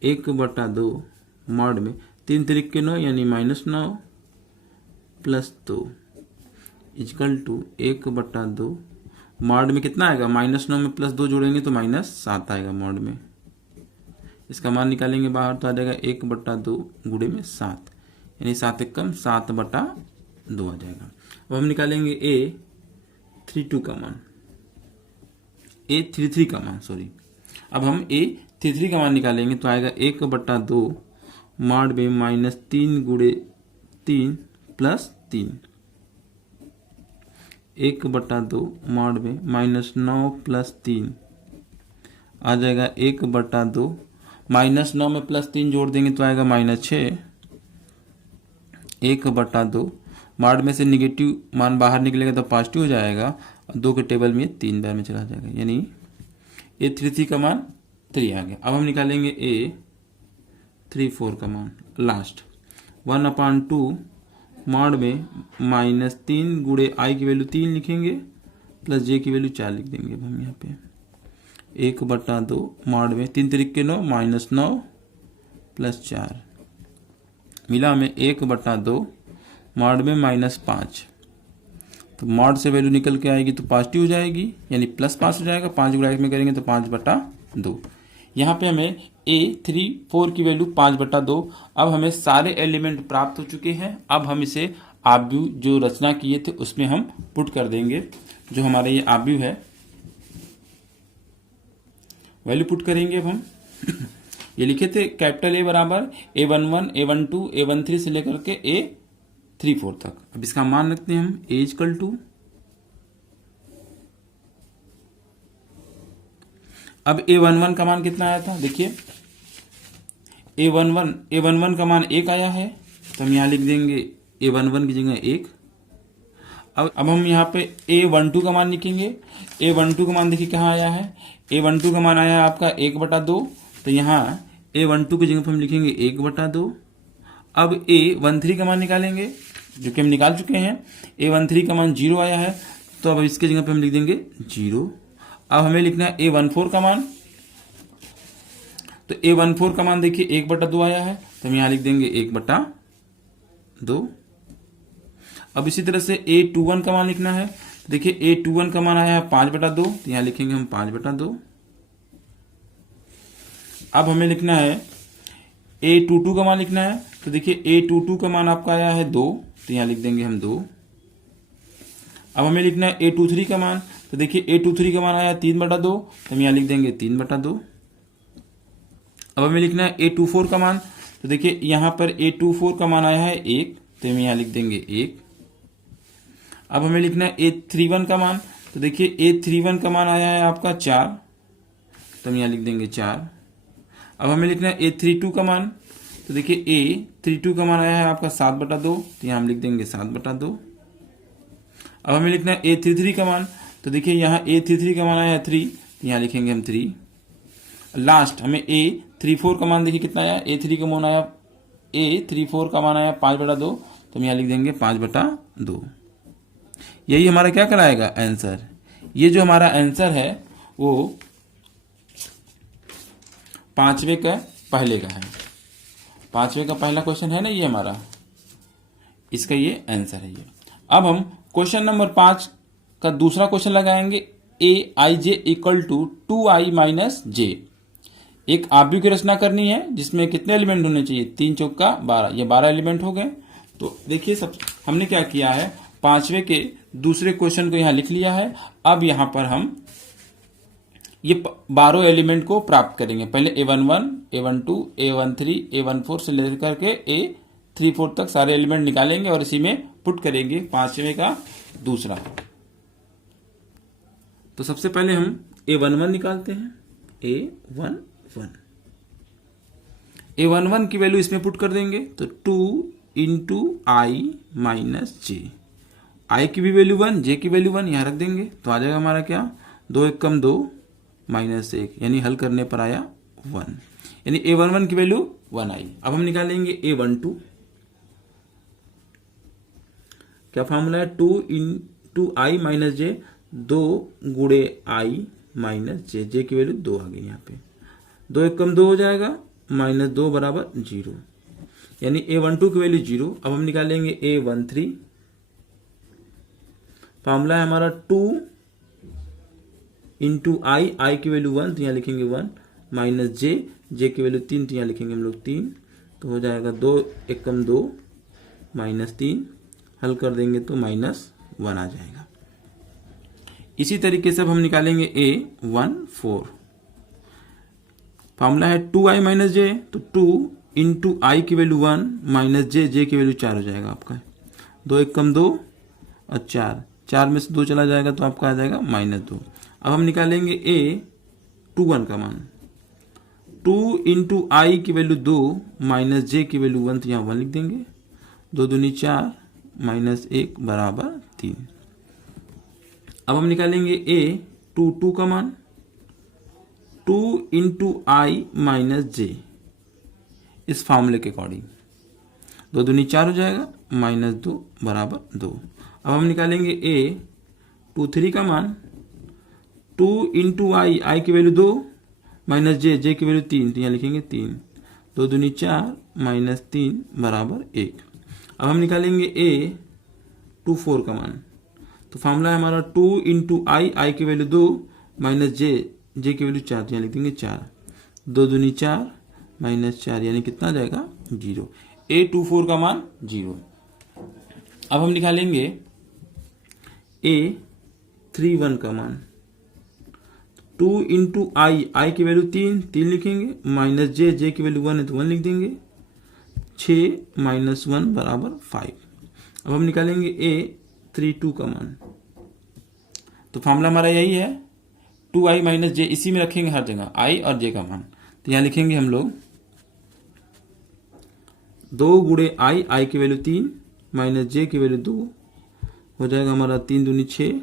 1/2 मॉड में 3 तिरिक के 9 यानी -9 प्लस 2 इजकल टू 1/2 मॉड में कितना आएगा, -9 में प्लस 2 जोड़ेंगे तो -7 आएगा मॉड में। इसका मान निकालेंगे बाहर तो आ जाएगा 1/2 गुणे में 7 यानी 7 एकम 7/2 आ जाएगा। अब हम निकालेंगे A32 का मान, A33 का मान सॉरी। अब हम A33 का मान निकालेंगे तो आएगा 1/2 मॉड में -3 गुणे 3 प्लस 3, 1/2 मॉड में -9 प्लस 3 आ जाएगा 1/2, -9 में प्लस 3 जोड़ देंगे तो आएगा -6, 1/2 मॉड में से निगेटिव मान बाहर निकलेगा तो पॉजिटिव हो जाएगा और 2 के टेबल में 3 बार में चला जाएगा यानी A33 का मान 3 आ गया। अब हम निकालेंगे A34 का मान लास्ट, 1/2 मॉड में -3 गुणे आई की वैल्यू 3 लिखेंगे प्लस जे की वैल्यू 4 लिख देंगे। अब हम यहाँ पे 1/2 मॉड में 3 तिरिक के 9 -9 प्लस 4 मिला हमें 1/2 मॉड में -5, तो मॉड से वैल्यू निकल के आएगी तो पॉजिटिव हो जाएगी यानी +5 हो जाएगा। 5 गुणा में करेंगे तो 5/2। यहाँ पे हमें A34 की वैल्यू 5/2। अब हमें सारे एलिमेंट प्राप्त हो चुके हैं। अब हम इसे आव्यूह जो रचना किए थे उसमें हम पुट कर देंगे। जो हमारा ये आव्यूह है वैल्यू पुट करेंगे। अब हम ये लिखे थे कैपिटल A बराबर A11 A12 A13 से लेकर के A34 तक। अब इसका मान रखते हैं हम A इक्वल टू, अब A11 का मान कितना आया था देखिए, A11 का मान 1 आया है तो हम यहाँ लिख देंगे A11 की जगह 1। अब हम यहाँ पे A12 का मान लिखेंगे। A12 का मान देखिए कहाँ आया है, A12 का मान आया है आपका 1/2, तो यहाँ A12 की जगह पर हम लिखेंगे 1/2। अब A13 का मान निकालेंगे जो कि हम निकाल चुके हैं। A13 का मान 0 आया है तो अब इसके जगह पे हम लिख देंगे 0। अब हमें लिखना है A14 का मान, तो A14 का मान देखिए 1/2 आया है तो हम यहाँ लिख देंगे 1/2। अब इसी तरह से A21 का मान लिखना है, देखिए A21 का मान आया है 5/2 तो यहाँ लिखेंगे हम 5/2। अब हमें लिखना है A22 का मान लिखना है, तो देखिए A22 का मान आपका आया है 2 तो यहाँ लिख देंगे हम 2। अब हमें लिखना है A23 का मान, तो देखिए A23 का मान आया 3/2 तो हम यहाँ लिख देंगे 3/2। अब हमें लिखना है A24 का मान, तो देखिए यहाँ पर A24 का मान आया है 1 तो हम यहाँ लिख देंगे 1। अब हमें लिखना है A31 का मान, तो देखिए A31 का मान आया है आपका 4 तो हम यहाँ लिख देंगे 4। अब हमें लिखना है A32 का मान, तो देखिए A32 का मान आया है आपका 7/2 तो यहाँ हम लिख देंगे 7/2। अब हमें लिखना है A33 का मान, तो देखिए यहाँ A33 का मान आया है 3 तो यहाँ लिखेंगे हम 3। लास्ट हमें A34 का मान देखिए कितना आया, A34 का मान आया 5/2 तो हम यहाँ लिख देंगे 5/2। यही हमारा क्या कराएगा आंसर। ये जो हमारा आंसर है वो 5वें का पहले का है, 5वें का पहला क्वेश्चन है ना ये हमारा, इसका ये आंसर है ये। अब हम क्वेश्चन नंबर 5 का दूसरा क्वेश्चन लगाएंगे। Aij equal to 2i - j। एक आव्यूह की रचना करनी है जिसमें कितने एलिमेंट होने चाहिए, 3 चौका 12, ये 12 एलिमेंट हो गए। तो देखिए सब हमने क्या किया है, 5वें के दूसरे क्वेश्चन को यहाँ लिख लिया है। अब यहाँ पर हम ये 12 एलिमेंट को प्राप्त करेंगे। पहले A11 A12 A13 A14 से लेकर के A34 तक सारे एलिमेंट निकालेंगे और इसी में पुट करेंगे 5वें का दूसरा। तो सबसे पहले हम A11 निकालते हैं। A11 की वैल्यू इसमें पुट कर देंगे तो 2 × i - j। i की भी वैल्यू 1, j की वैल्यू 1 यहाँ रख देंगे तो आ जाएगा हमारा क्या, 2 एकम 2 -1 यानी हल करने पर आया 1, यानी A11 की वैल्यू 1 आई। अब हम निकालेंगे A12। क्या फॉर्मूला है, 2 × i - j, 2 × i माइनस जे, जे की वैल्यू 2 आ गई यहाँ पे। 2 एक कम 2 हो जाएगा, -2 बराबर 0, यानी A12 की वैल्यू 0। अब हम निकालेंगे A13। फॉर्मूला है हमारा 2 इंटू आई की वैल्यू 1 तो यहाँ लिखेंगे 1, माइनस जे की वैल्यू 3 तो यहाँ लिखेंगे हम लोग 3, तो हो जाएगा 2 एक कम 2 -3, हल कर देंगे तो -1 आ जाएगा। इसी तरीके से अब हम निकालेंगे A14। फॉर्मूला है 2i माइनस जे, तो 2 इंटू आई की वैल्यू 1 माइनस जे की वैल्यू 4 हो जाएगा आपका। 2 एक कम 2 और 4 में से 2 चला जाएगा तो आपका आ जाएगा -2। अब हम निकालेंगे A21 का मान। 2 इंटू आई की वैल्यू 2 माइनस जे की वैल्यू 1 तो यहाँ 1 लिख देंगे। 2 दूनी 4 -1 बराबर 3। अब हम निकालेंगे A22 का मान। 2 इंटू आई माइनस जे, इस फॉर्मूले के अकॉर्डिंग 2 दूनी 4 हो जाएगा, -2 बराबर 2। अब हम निकालेंगे A23 का मान। 2 इंटू आई की वैल्यू 2 माइनस जे की वैल्यू 3 तो यहाँ लिखेंगे 3। 2 दूनी 4 -3 बराबर 1। अब हम निकालेंगे A24 का मान। तो फॉर्मूला है हमारा 2 इंटू आई की वैल्यू 2 माइनस जे की वैल्यू 4 तो यहाँ लिख देंगे 4। 2 दूनी 4 -4 यानी कितना आ जाएगा 0। A24 का मान 0। अब हम निकालेंगे A31 का मान। 2 इंटू आई की वैल्यू 3 लिखेंगे, माइनस जे की वैल्यू 1 है तो 1 लिख देंगे। 6 -1 बराबर 5। अब हम निकालेंगे A32 का मान। तो फॉर्मूला हमारा यही है 2i माइनस जे, इसी में रखेंगे हर जगह आई और जे का मान। तो यहाँ लिखेंगे हम लोग 2 गुणे आई की वैल्यू 3 माइनस जे की वैल्यू 2 हो जाएगा हमारा 3 दूनी 6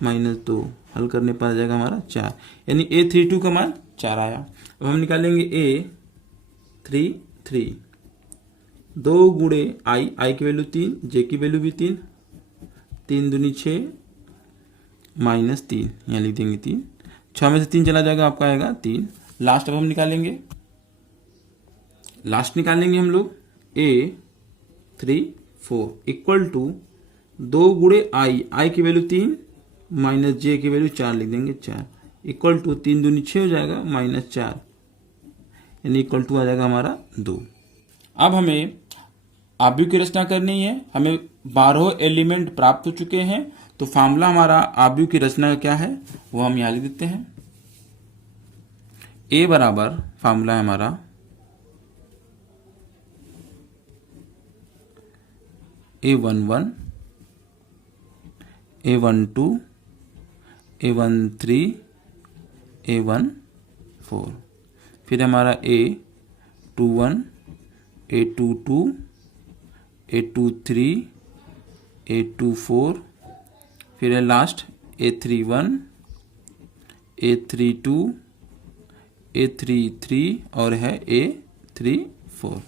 -2, हल करने पर आ जाएगा हमारा 4, यानी A32 का मान 4 आया। अब हम निकालेंगे A33। 2 गुणे आई की वैल्यू 3, जे की वैल्यू भी 3, 3 दूनी 6 -3 यहाँ लिख देंगे 3। 6 में से 3 चला जाएगा, आपका आएगा 3। लास्ट अब हम निकालेंगे, हम लोग A34 इक्वल टू 2 गुणे आई की वैल्यू 3 माइनस जे की वैल्यू 4 लिख देंगे 4, इक्वल टू 3 दूनी 6 हो जाएगा -4, यानी इक्वल टू आ जाएगा हमारा 2। अब हमें आव्यूह की रचना करनी है। हमें 12 एलिमेंट प्राप्त हो चुके हैं। तो फॉर्मूला हमारा आव्यूह की रचना का क्या है वो हम यहाँ लिख देते हैं। A बराबर फॉर्मूला है हमारा A11, A12, A13, A14, फिर हमारा A21, A22, A23, A24, फिर है लास्ट A31, A32, A33 और है A34।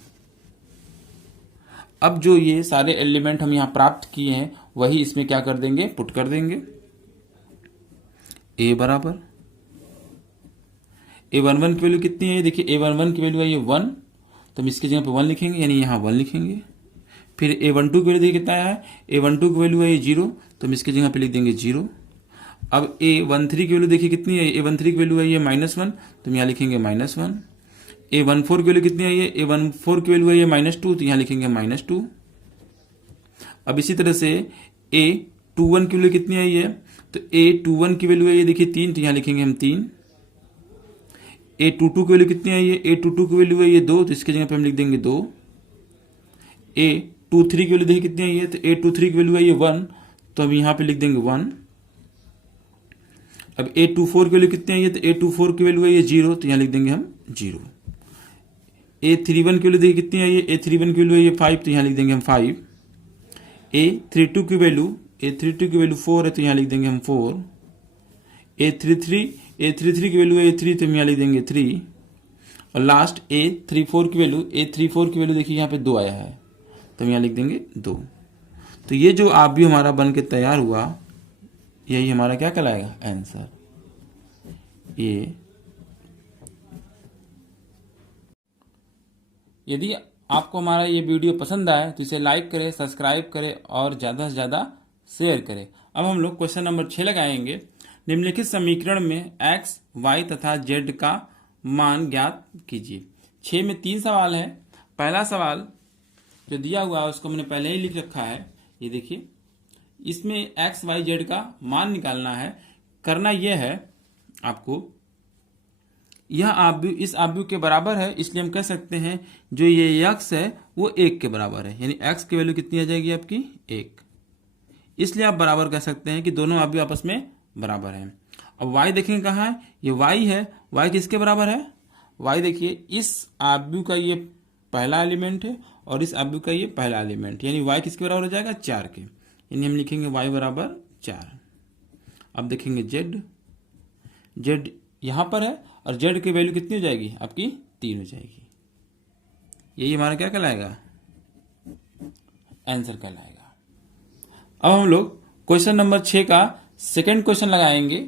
अब जो ये सारे एलिमेंट हम यहाँ प्राप्त किए हैं वही इसमें क्या कर देंगे, पुट कर देंगे। A बराबर A11 की वैल्यू कितनी है, देखिए A11 की वैल्यू है ये 1, तो हम इसकी जगह पे 1 लिखेंगे, यानी यहाँ 1 लिखेंगे। फिर A12 की वैल्यू देखिए कितना है, A12 की वैल्यू है ये 0, तो हम इसकी जगह पे लिख देंगे 0। अब A13 की वैल्यू देखिए कितनी है, A13 की वैल्यू है ये -1, तो हम यहाँ लिखेंगे -1। A14 की वैल्यू कितनी है, ये A14 की वैल्यू है ये -2, तो यहाँ लिखेंगे -2। अब इसी तरह से A21 की वैल्यू कितनी है ये, तो A21 की वैल्यू है ये देखिए 3, तो यहाँ लिखेंगे हम 3। A22 की वैल्यू कितनी है ये, A22 की वैल्यू है ये 2, तो इसके जगह पे हम लिख देंगे 2। A23 की वैल्यू देखिए कितनी है ये, तो A23 की वैल्यू है ये 1, तो हम यहाँ पे लिख देंगे 1। अब A24 की वैल्यू कितनी है ये, तो A24 की वैल्यू है ये 0, तो यहाँ लिख देंगे हम 0। A31 की वैल्यू देखिए कितनी है ये, A31 की वैल्यू है ये 5, तो यहाँ लिख देंगे हम 5। A32 की वैल्यू 4 है, तो यहाँ लिख देंगे हम 4। A33 की वैल्यू है ये 3, तो हम यहाँ लिख देंगे 3। और लास्ट A34 की वैल्यू देखिए यहाँ पे 2 आया है, तो हम यहाँ लिख देंगे 2। तो ये जो आव्यूह हमारा बन के तैयार हुआ, यही हमारा क्या कहलाएगा, आंसर। ये यदि आपको हमारा ये वीडियो पसंद आए तो इसे लाइक करें, सब्सक्राइब करें और ज़्यादा से ज़्यादा शेयर करें। अब हम लोग क्वेश्चन नंबर 6 लगाएंगे। निम्नलिखित समीकरण में x, y तथा z का मान ज्ञात कीजिए। 6 में 3 सवाल है। पहला सवाल जो दिया हुआ है उसको मैंने पहले ही लिख रखा है, ये देखिए। इसमें x, y, z का मान निकालना है। करना यह है आपको, यह आव्यूह इस आव्यूह के बराबर है, इसलिए हम कह सकते हैं जो ये x है वो 1 के बराबर है, यानी x की वैल्यू कितनी आ जाएगी आपकी 1। इसलिए आप बराबर कह सकते हैं कि दोनों आव्यूह आपस में बराबर हैं। अब y देखेंगे कहाँ है, ये y है। y किसके बराबर है, y देखिए इस आव्यूह का ये पहला एलिमेंट है और इस आव्यूह का ये पहला एलिमेंट, यानी y किसके बराबर हो जाएगा 4 के, यानी हम लिखेंगे y बराबर 4। अब देखेंगे z यहाँ पर है और z की वैल्यू कितनी हो जाएगी आपकी 3 हो जाएगी। यही हमारा क्या कहलाएगा, आंसर कहलाएगा। अब हम लोग क्वेश्चन नंबर 6 का सेकंड क्वेश्चन लगाएंगे।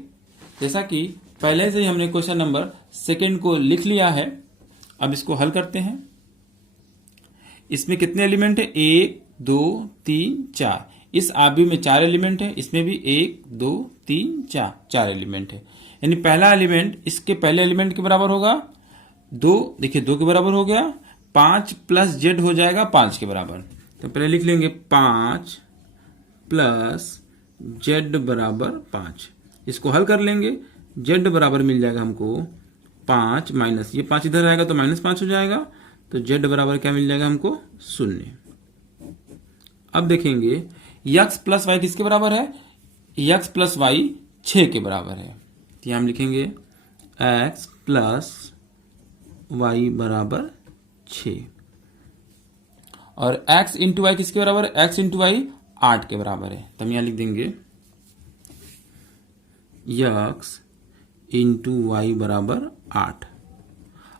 जैसा कि पहले से ही हमने क्वेश्चन नंबर सेकंड को लिख लिया है, अब इसको हल करते हैं। इसमें कितने एलिमेंट है, 1 2 3 4। इस आव्यूह में 4 एलिमेंट है, इसमें भी 1 2 3 4 एलिमेंट है, यानी पहला एलिमेंट इसके पहले एलिमेंट के बराबर होगा 2। देखिए 2 के बराबर हो गया। 5 प्लस z हो जाएगा 5 के बराबर। तो पहले लिख लेंगे 5 प्लस z बराबर 5। इसको हल कर लेंगे, z बराबर मिल जाएगा हमको 5 माइनस, ये 5 इधर आएगा तो -5 हो जाएगा, तो z बराबर क्या मिल जाएगा हमको 0। अब देखेंगे x प्लस वाई किसके बराबर है, x प्लस वाई 6 के बराबर है। तो यहाँ हम लिखेंगे x प्लस वाई बराबर 6 और x इंटू वाई किसके बराबर है, x इंटू वाई 8 के बराबर है। तो हम यहाँ लिख देंगे x इंटू वाई बराबर 8।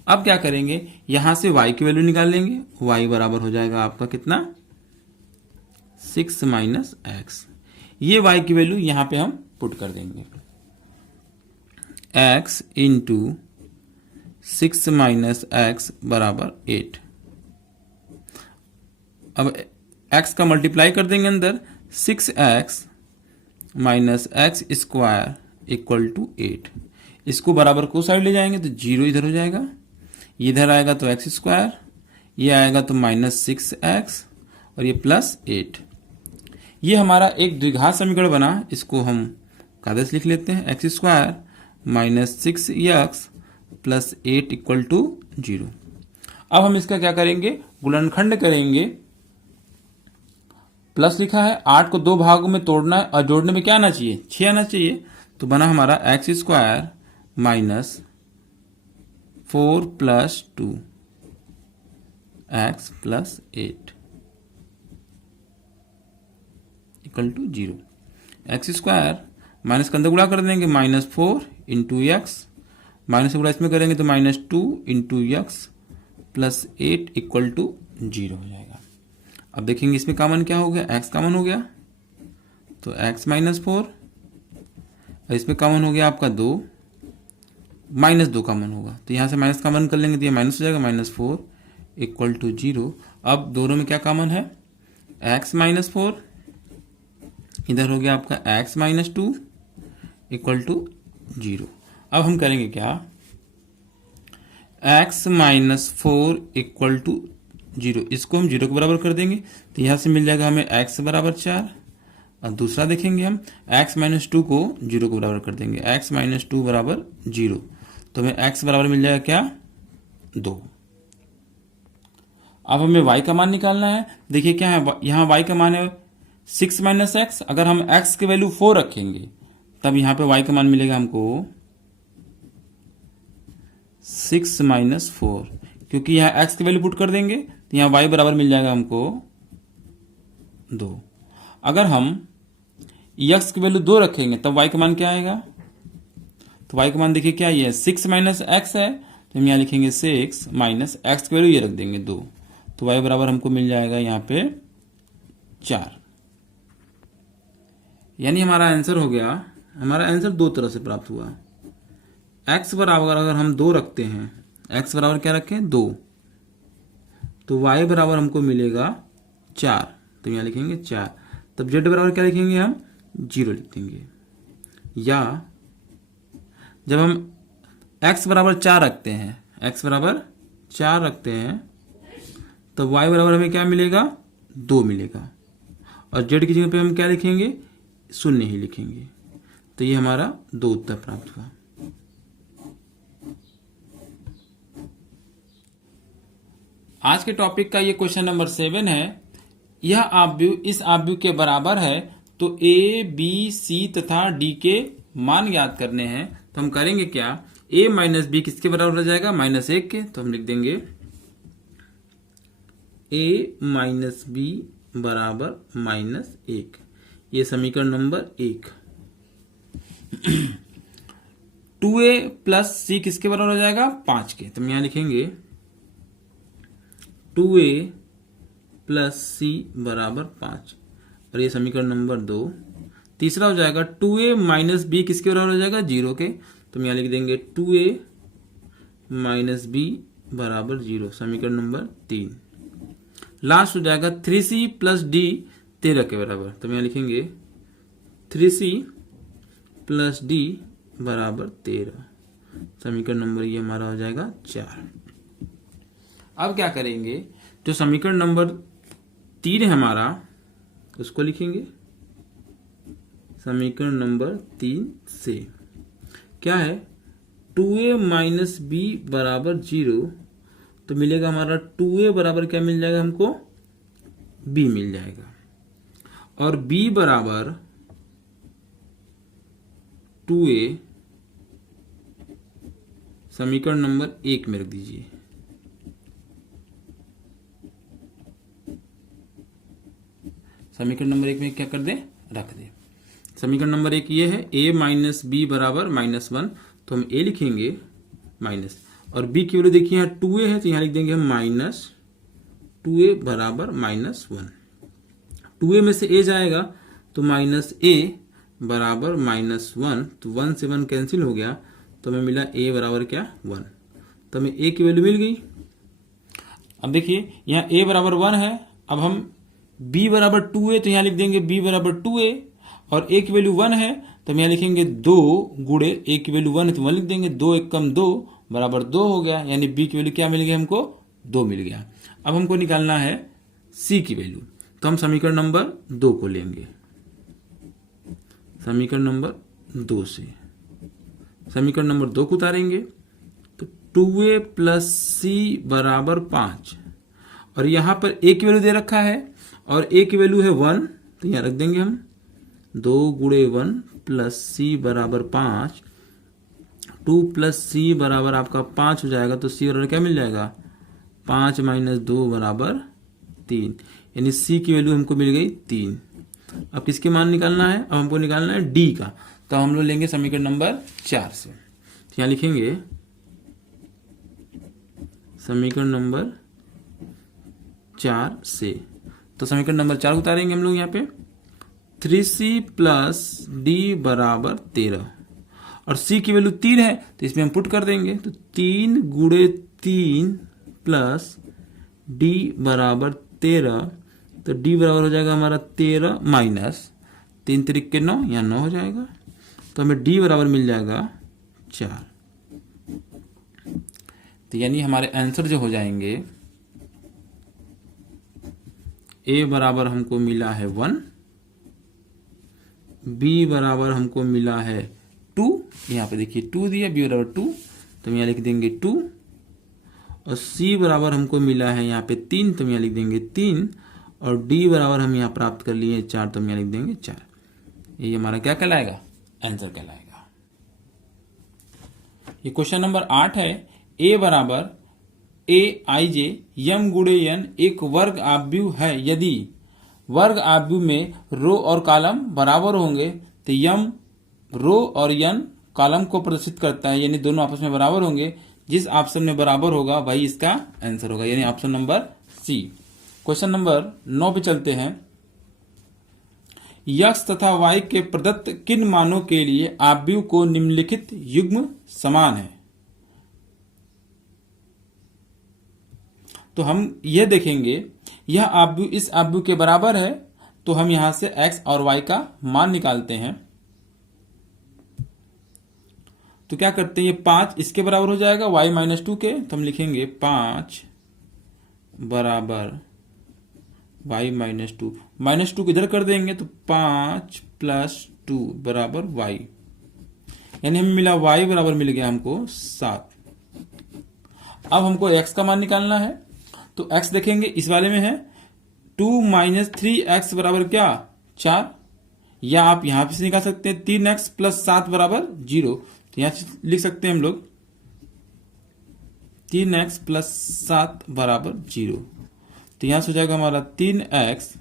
अब क्या करेंगे, यहां से y की वैल्यू निकाल लेंगे। y बराबर हो जाएगा आपका कितना 6 माइनस एक्स। ये y की वैल्यू यहां पे हम पुट कर देंगे, x इंटू 6 माइनस एक्स बराबर 8। अब x का मल्टीप्लाई कर देंगे अंदर, 6x minus x square equal to 8। इसको बराबर को साइड ले जाएंगे तो 0 इधर हो जाएगा, इधर आएगा तो एक्स स्क्वायर, ये आएगा तो -6x और ये प्लस 8। ये हमारा एक द्विघात समीकरण बना। इसको हम कागज लिख लेते हैं, x square minus 6x plus 8 equal to 0। अब हम इसका क्या करेंगे, गुणनखंड करेंगे। प्लस लिखा है, 8 को 2 भागों में तोड़ना है और जोड़ने में क्या आना चाहिए 6 आना चाहिए। तो बना हमारा x square minus 4 plus 2 x plus 8 equal to 0। X square minus का अंदर गुणा कर देंगे, -4 इंटू एक्स, माइनस से गुणा इसमें करेंगे तो -2 into x plus 8 equal to 0 हो जाएगा। अब देखेंगे इसमें कॉमन क्या हो गया, x कॉमन हो गया तो x -4, और इसमें कॉमन हो गया आपका 2, -2 कॉमन होगा तो यहाँ से माइनस कॉमन कर लेंगे तो ये माइनस हो जाएगा, -4 इक्वल टू 0। अब दोनों में क्या कॉमन है, x -4, इधर हो गया आपका x -2 इक्वल टू 0। अब हम करेंगे क्या, x -4 इक्वल टू 0, इसको हम 0 के बराबर कर देंगे तो यहाँ से मिल जाएगा हमें x बराबर 4। और दूसरा देखेंगे हम x -2 को 0 के बराबर कर देंगे, x -2 बराबर 0, तो हमें x बराबर मिल जाएगा क्या 2। अब हमें y का मान निकालना है। देखिए क्या है, यहाँ y का मान है 6 माइनस एक्स। अगर हम x की वैल्यू 4 रखेंगे तब यहाँ पे y का मान मिलेगा हमको 6 माइनस 4, क्योंकि यहाँ x की वैल्यू पुट कर देंगे तो यहाँ y बराबर मिल जाएगा हमको 2। अगर हम x की वैल्यू 2 रखेंगे तब y का मान क्या आएगा, तो y का मान देखिए क्या ये 6 माइनस एक्स है, तो हम यहाँ लिखेंगे 6 माइनस एक्स की वैल्यू ये रख देंगे 2, तो y बराबर हमको मिल जाएगा यहाँ पे 4। यानी हमारा आंसर हो गया, हमारा आंसर दो तरह से प्राप्त हुआ। x बराबर अगर हम 2 रखते हैं, x बराबर क्या रखें 2, तो y बराबर हमको मिलेगा 4, तो यहाँ लिखेंगे 4। तब z बराबर क्या लिखेंगे हम 0 लिख देंगे। या जब हम x बराबर 4 रखते हैं, x बराबर 4 रखते हैं, तो y बराबर हमें क्या मिलेगा 2 मिलेगा, और z की जगह पे हम क्या लिखेंगे 0 ही लिखेंगे। तो ये हमारा 2 उत्तर प्राप्त हुआ। आज के टॉपिक का ये क्वेश्चन नंबर 7 है। यह आव्यूह इस आव्यूह के बराबर है, तो a, b, c तथा d के मान ज्ञात करने हैं। तो हम करेंगे क्या, a माइनस बी किसके बराबर हो जाएगा -1 के, तो हम लिख देंगे a माइनस बी बराबर -1। ये समीकरण नंबर 1। 2a प्लस c किसके बराबर हो जाएगा 5 के, तो हम यहां लिखेंगे 2a प्लस c बराबर 5, और ये समीकरण नंबर 2। तीसरा हो जाएगा 2a माइनस बी किसके बराबर हो जाएगा 0 के, तो हम यहाँ लिख देंगे 2a माइनस बी बराबर 0, समीकरण नंबर 3। लास्ट हो जाएगा 3c प्लस डी 13 के बराबर, तो हम यहाँ लिखेंगे 3c प्लस डी बराबर 13, समीकरण नंबर ये हमारा हो जाएगा 4। अब क्या करेंगे, जो समीकरण नंबर 3 है हमारा उसको लिखेंगे समीकरण नंबर 3 से। क्या है 2a माइनस बी बराबर 0, तो मिलेगा हमारा 2a बराबर क्या मिल जाएगा हमको b मिल जाएगा, और b बराबर 2a समीकरण नंबर 1 में रख दीजिए। समीकरण नंबर 1 में क्या कर दे रख दे। समीकरण नंबर 1 ये है a माइनस बी बराबर -1, तो हम a लिखेंगे माइनस, और b की वैल्यू देखिए यहाँ 2a है, तो यहाँ लिख देंगे हम -2a बराबर -1। 2a में से a जाएगा तो -a बराबर -1, तो 1 से 1 कैंसिल हो गया, तो हमें मिला a बराबर क्या 1, तो हमें a की वैल्यू मिल गई। अब देखिए यहाँ a बराबर 1 है, अब हम b बराबर 2a, तो यहाँ लिख देंगे b बराबर 2a, और a की वैल्यू 1 है, तो हम यहाँ लिखेंगे 2 गुणे a की वैल्यू 1 है, तो 1 लिख देंगे, 2 1 कम 2 बराबर 2 हो गया, यानी b की वैल्यू क्या मिल गया हमको 2 मिल गया। अब हमको निकालना है c की वैल्यू, तो हम समीकरण नंबर 2 को लेंगे, समीकरण नंबर 2 से समीकरण नंबर 2 को उतारेंगे, तो 2a प्लस c बराबर 5, और यहाँ पर a की वैल्यू दे रखा है और a की वैल्यू है 1, तो यहाँ रख देंगे हम 2 गुणे 1 प्लस c बराबर 5, 2 प्लस c बराबर आपका 5 हो जाएगा, तो c बराबर क्या मिल जाएगा 5 माइनस 2 बराबर 3, यानी c की वैल्यू हमको मिल गई 3। अब किसके मान निकालना है, अब हमको निकालना है d का, तो हम लोग लेंगे समीकरण नंबर 4 से। तो यहाँ लिखेंगे समीकरण नंबर 4 से, तो समीकरण नंबर 4 उतारेंगे हम लोग यहाँ पे 3c प्लस डी बराबर 13, और c की वैल्यू 3 है, तो इसमें हम पुट कर देंगे, तो 3 गुणे 3 प्लस डी बराबर 13, तो डी बराबर हो जाएगा हमारा 13 माइनस 3 3 के 9, यहाँ 9 हो जाएगा, तो हमें डी बराबर मिल जाएगा 4। तो यानी हमारे आंसर जो हो जाएंगे a बराबर हमको मिला है 1, b बराबर हमको मिला है 2, यहाँ पे देखिए 2 दिया, b बराबर 2, तो हम यहाँ लिख देंगे 2, और c बराबर हमको मिला है यहाँ पे 3, तो हम यहाँ लिख देंगे 3, और d बराबर हम यहाँ प्राप्त कर लिए 4, तो हम यहाँ लिख देंगे 4। ये हमारा क्या कहलाएगा आंसर कहलाएगा। ये क्वेश्चन नंबर 8 है, a बराबर aij यम गुणे n एक वर्ग आव्यूह है, यदि वर्ग आव्यूह में रो और कॉलम बराबर होंगे, तो यम रो और n कॉलम को प्रदर्शित करता है, यानी दोनों आपस में बराबर होंगे, जिस ऑप्शन में बराबर होगा वही इसका आंसर होगा, यानी option number C. Question number 9 पे चलते हैं। x तथा y के प्रदत्त किन मानों के लिए आव्यूह को निम्नलिखित युग्म समान है। तो हम यह देखेंगे यह आव्यूह इस आव्यूह के बराबर है, तो हम यहां से x और y का मान निकालते हैं। तो क्या करते हैं, ये 5 इसके बराबर हो जाएगा y - 2 के, तो हम लिखेंगे 5 बराबर y - 2, -2 इधर कर देंगे तो 5 + 2 बराबर y, यानी हमें मिला y बराबर मिल गया हमको 7। अब हमको x का मान निकालना है, तो x देखेंगे इस वाले में है 2 - 3x बराबर क्या 4, या आप यहां से निकाल सकते हैं 3x + 7 बराबर 0। तो यहां से लिख सकते हैं हम लोग 3x + 7 बराबर 0। तो यहां से हो जाएगा हमारा 3x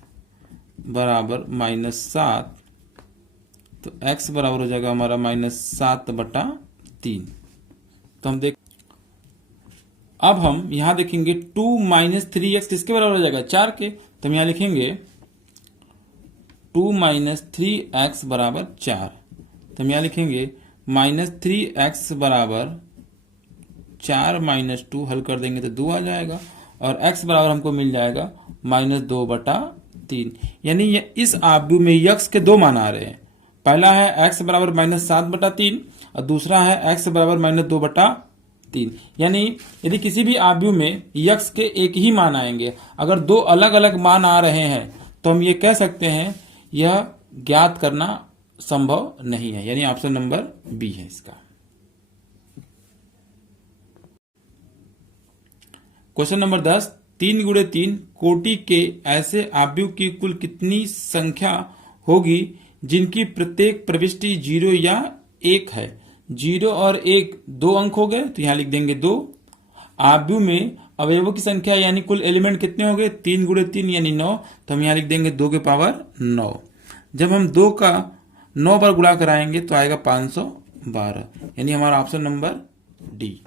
बराबर -7, तो x बराबर हो जाएगा हमारा -7/3। तो हम देख अब हम यहां देखेंगे 2 - 3x किसके बराबर हो जाएगा 4 के, तो हम यहां लिखेंगे 2 - 3x बराबर 4। तो हम यहां लिखेंगे -3x बराबर 4 - 2, हल कर देंगे तो 2 आ जाएगा, और x बराबर हमको मिल जाएगा -2/3। यानी इस आव्यूह में x के दो मान आ रहे हैं। पहला है x बराबर -7/3 और दूसरा है x बराबर -2/3। यानी यदि किसी भी आव्यूह में x के एक ही मान आएंगे, अगर दो अलग अलग मान आ रहे हैं तो हम ये कह सकते हैं यह ज्ञात करना संभव नहीं है, यानी ऑप्शन नंबर बी है इसका। क्वेश्चन नंबर 10, 3 × 3 कोटि के ऐसे आव्यूह की कुल कितनी संख्या होगी जिनकी प्रत्येक प्रविष्टि 0 या 1 है। 0 और 1 2 अंक हो गए, तो यहां लिख देंगे 2। आव्यूह में अवयवों की संख्या यानी कुल एलिमेंट कितने हो गए 3 × 3 यानी 9, तो हम यहां लिख देंगे 2 की पावर 9। जब हम 2 का 9 बार गुणा कराएंगे तो आएगा 512, यानी हमारा ऑप्शन नंबर डी।